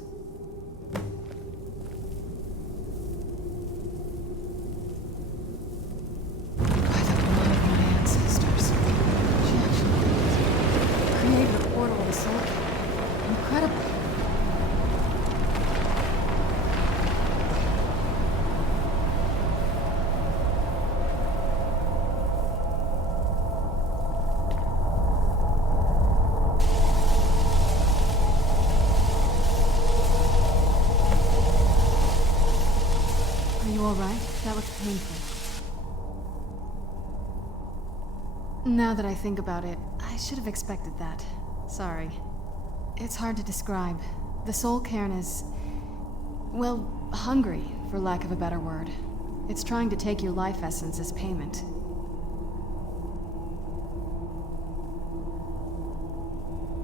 Now that I think about it, I should have expected that. Sorry. It's hard to describe. The soul cairn is... well, hungry, for lack of a better word. It's trying to take your life essence as payment.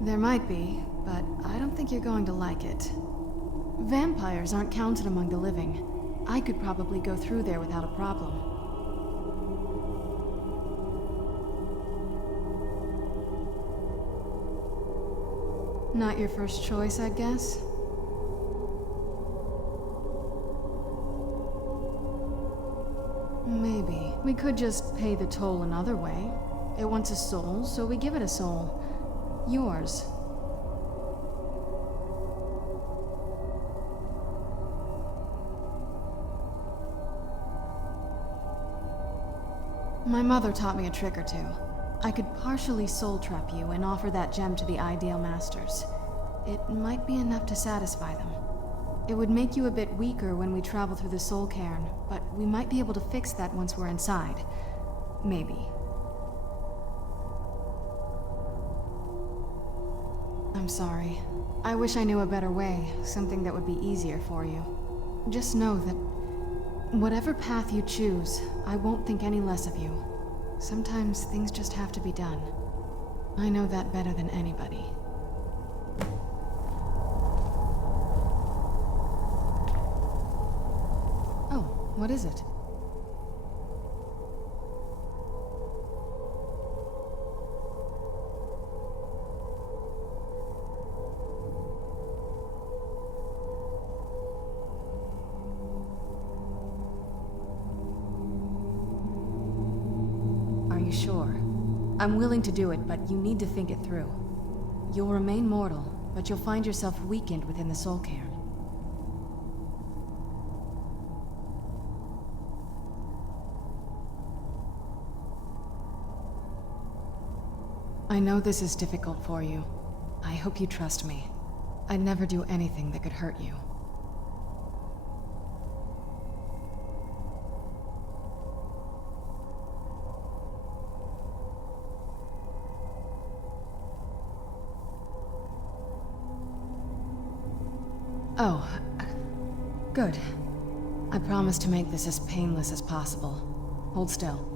There might be, but I don't think you're going to like it. Vampires aren't counted among the living. I could probably go through there without a problem. Not your first choice, I guess? Maybe. We could just pay the toll another way. It wants a soul, so we give it a soul. Yours. My mother taught me a trick or two. I could partially soul trap you and offer that gem to the Ideal Masters. It might be enough to satisfy them. It would make you a bit weaker when we travel through the soul cairn, but we might be able to fix that once we're inside. Maybe. I'm sorry. I wish I knew a better way, something that would be easier for you. Just know that whatever path you choose, I won't think any less of you. Sometimes things just have to be done. I know that better than anybody. Oh, what is it? Are you sure? I'm willing to do it, but you need to think it through. You'll remain mortal, but you'll find yourself weakened within the soul cairn. I know this is difficult for you. I hope you trust me. I'd never do anything that could hurt you. Oh, good. I promise to make this as painless as possible. Hold still.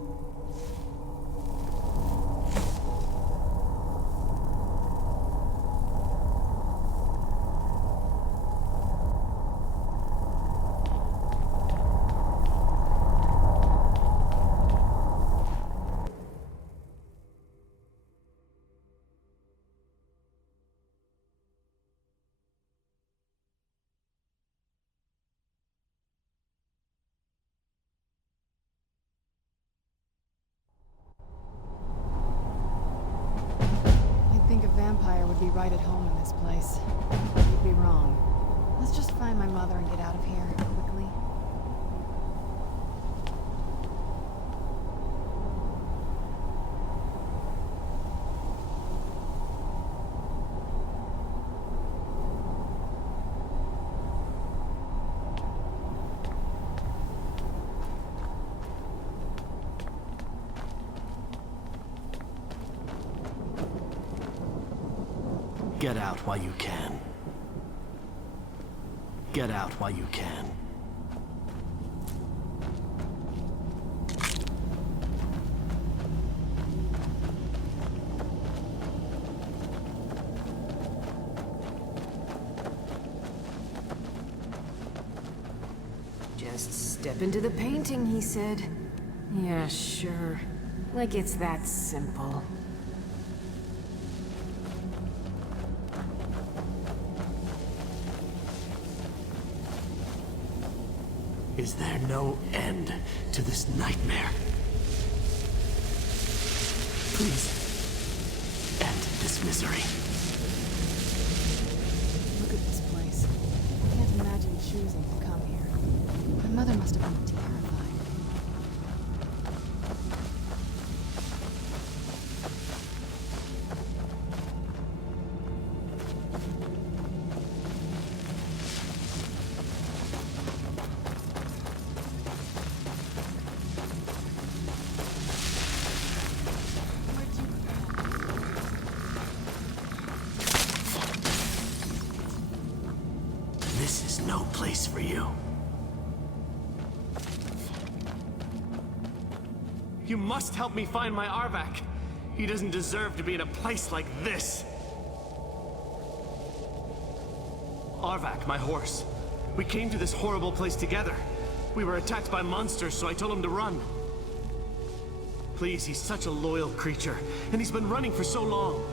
Vampire would be right at home in this place. You'd be wrong. Let's just find my mother and get out of here, quickly. Get out while you can. Get out while you can. Just step into the painting, he said. Yeah, sure. Like it's that simple. Is there no end to this nightmare? Please, end this misery. Look at this place. I can't imagine choosing to come here. My mother must have been terrified. This is no place for you. You must help me find my Arvak. He doesn't deserve to be in a place like this. Arvak, my horse. We came to this horrible place together. We were attacked by monsters, so I told him to run. Please, he's such a loyal creature, and he's been running for so long.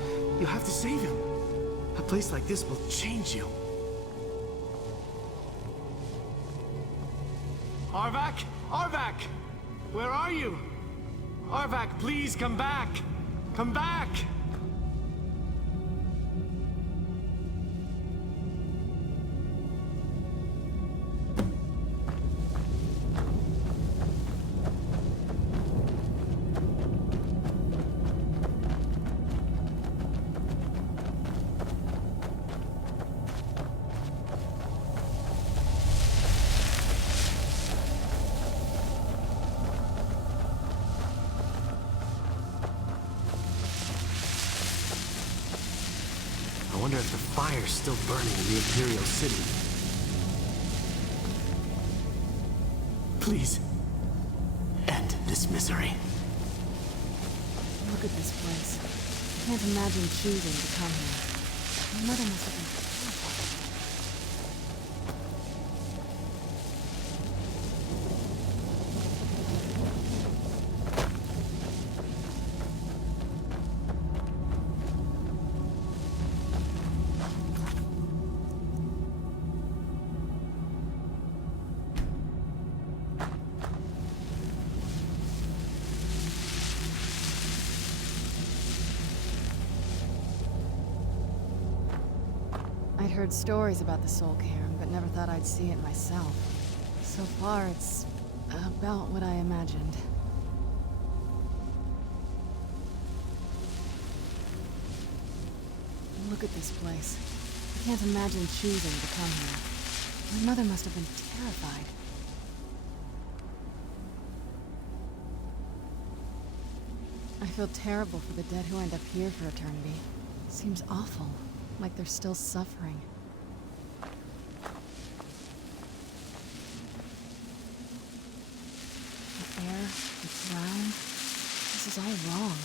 You have to save him. A place like this will change you. Arvak? Arvak! Where are you? Arvak, please come back! Come back! I wonder if the fire's still burning in the Imperial City. Please, end this misery. Look at this place. I can't imagine choosing to come here. My mother must have been terrified. I'd heard stories about the Volkihar, but never thought I'd see it myself. So far, it's about what I imagined. Look at this place. I can't imagine choosing to come here. My mother must have been terrified. I feel terrible for the dead who end up here for eternity. Seems awful. Like they're still suffering. The air, the ground, this is all wrong.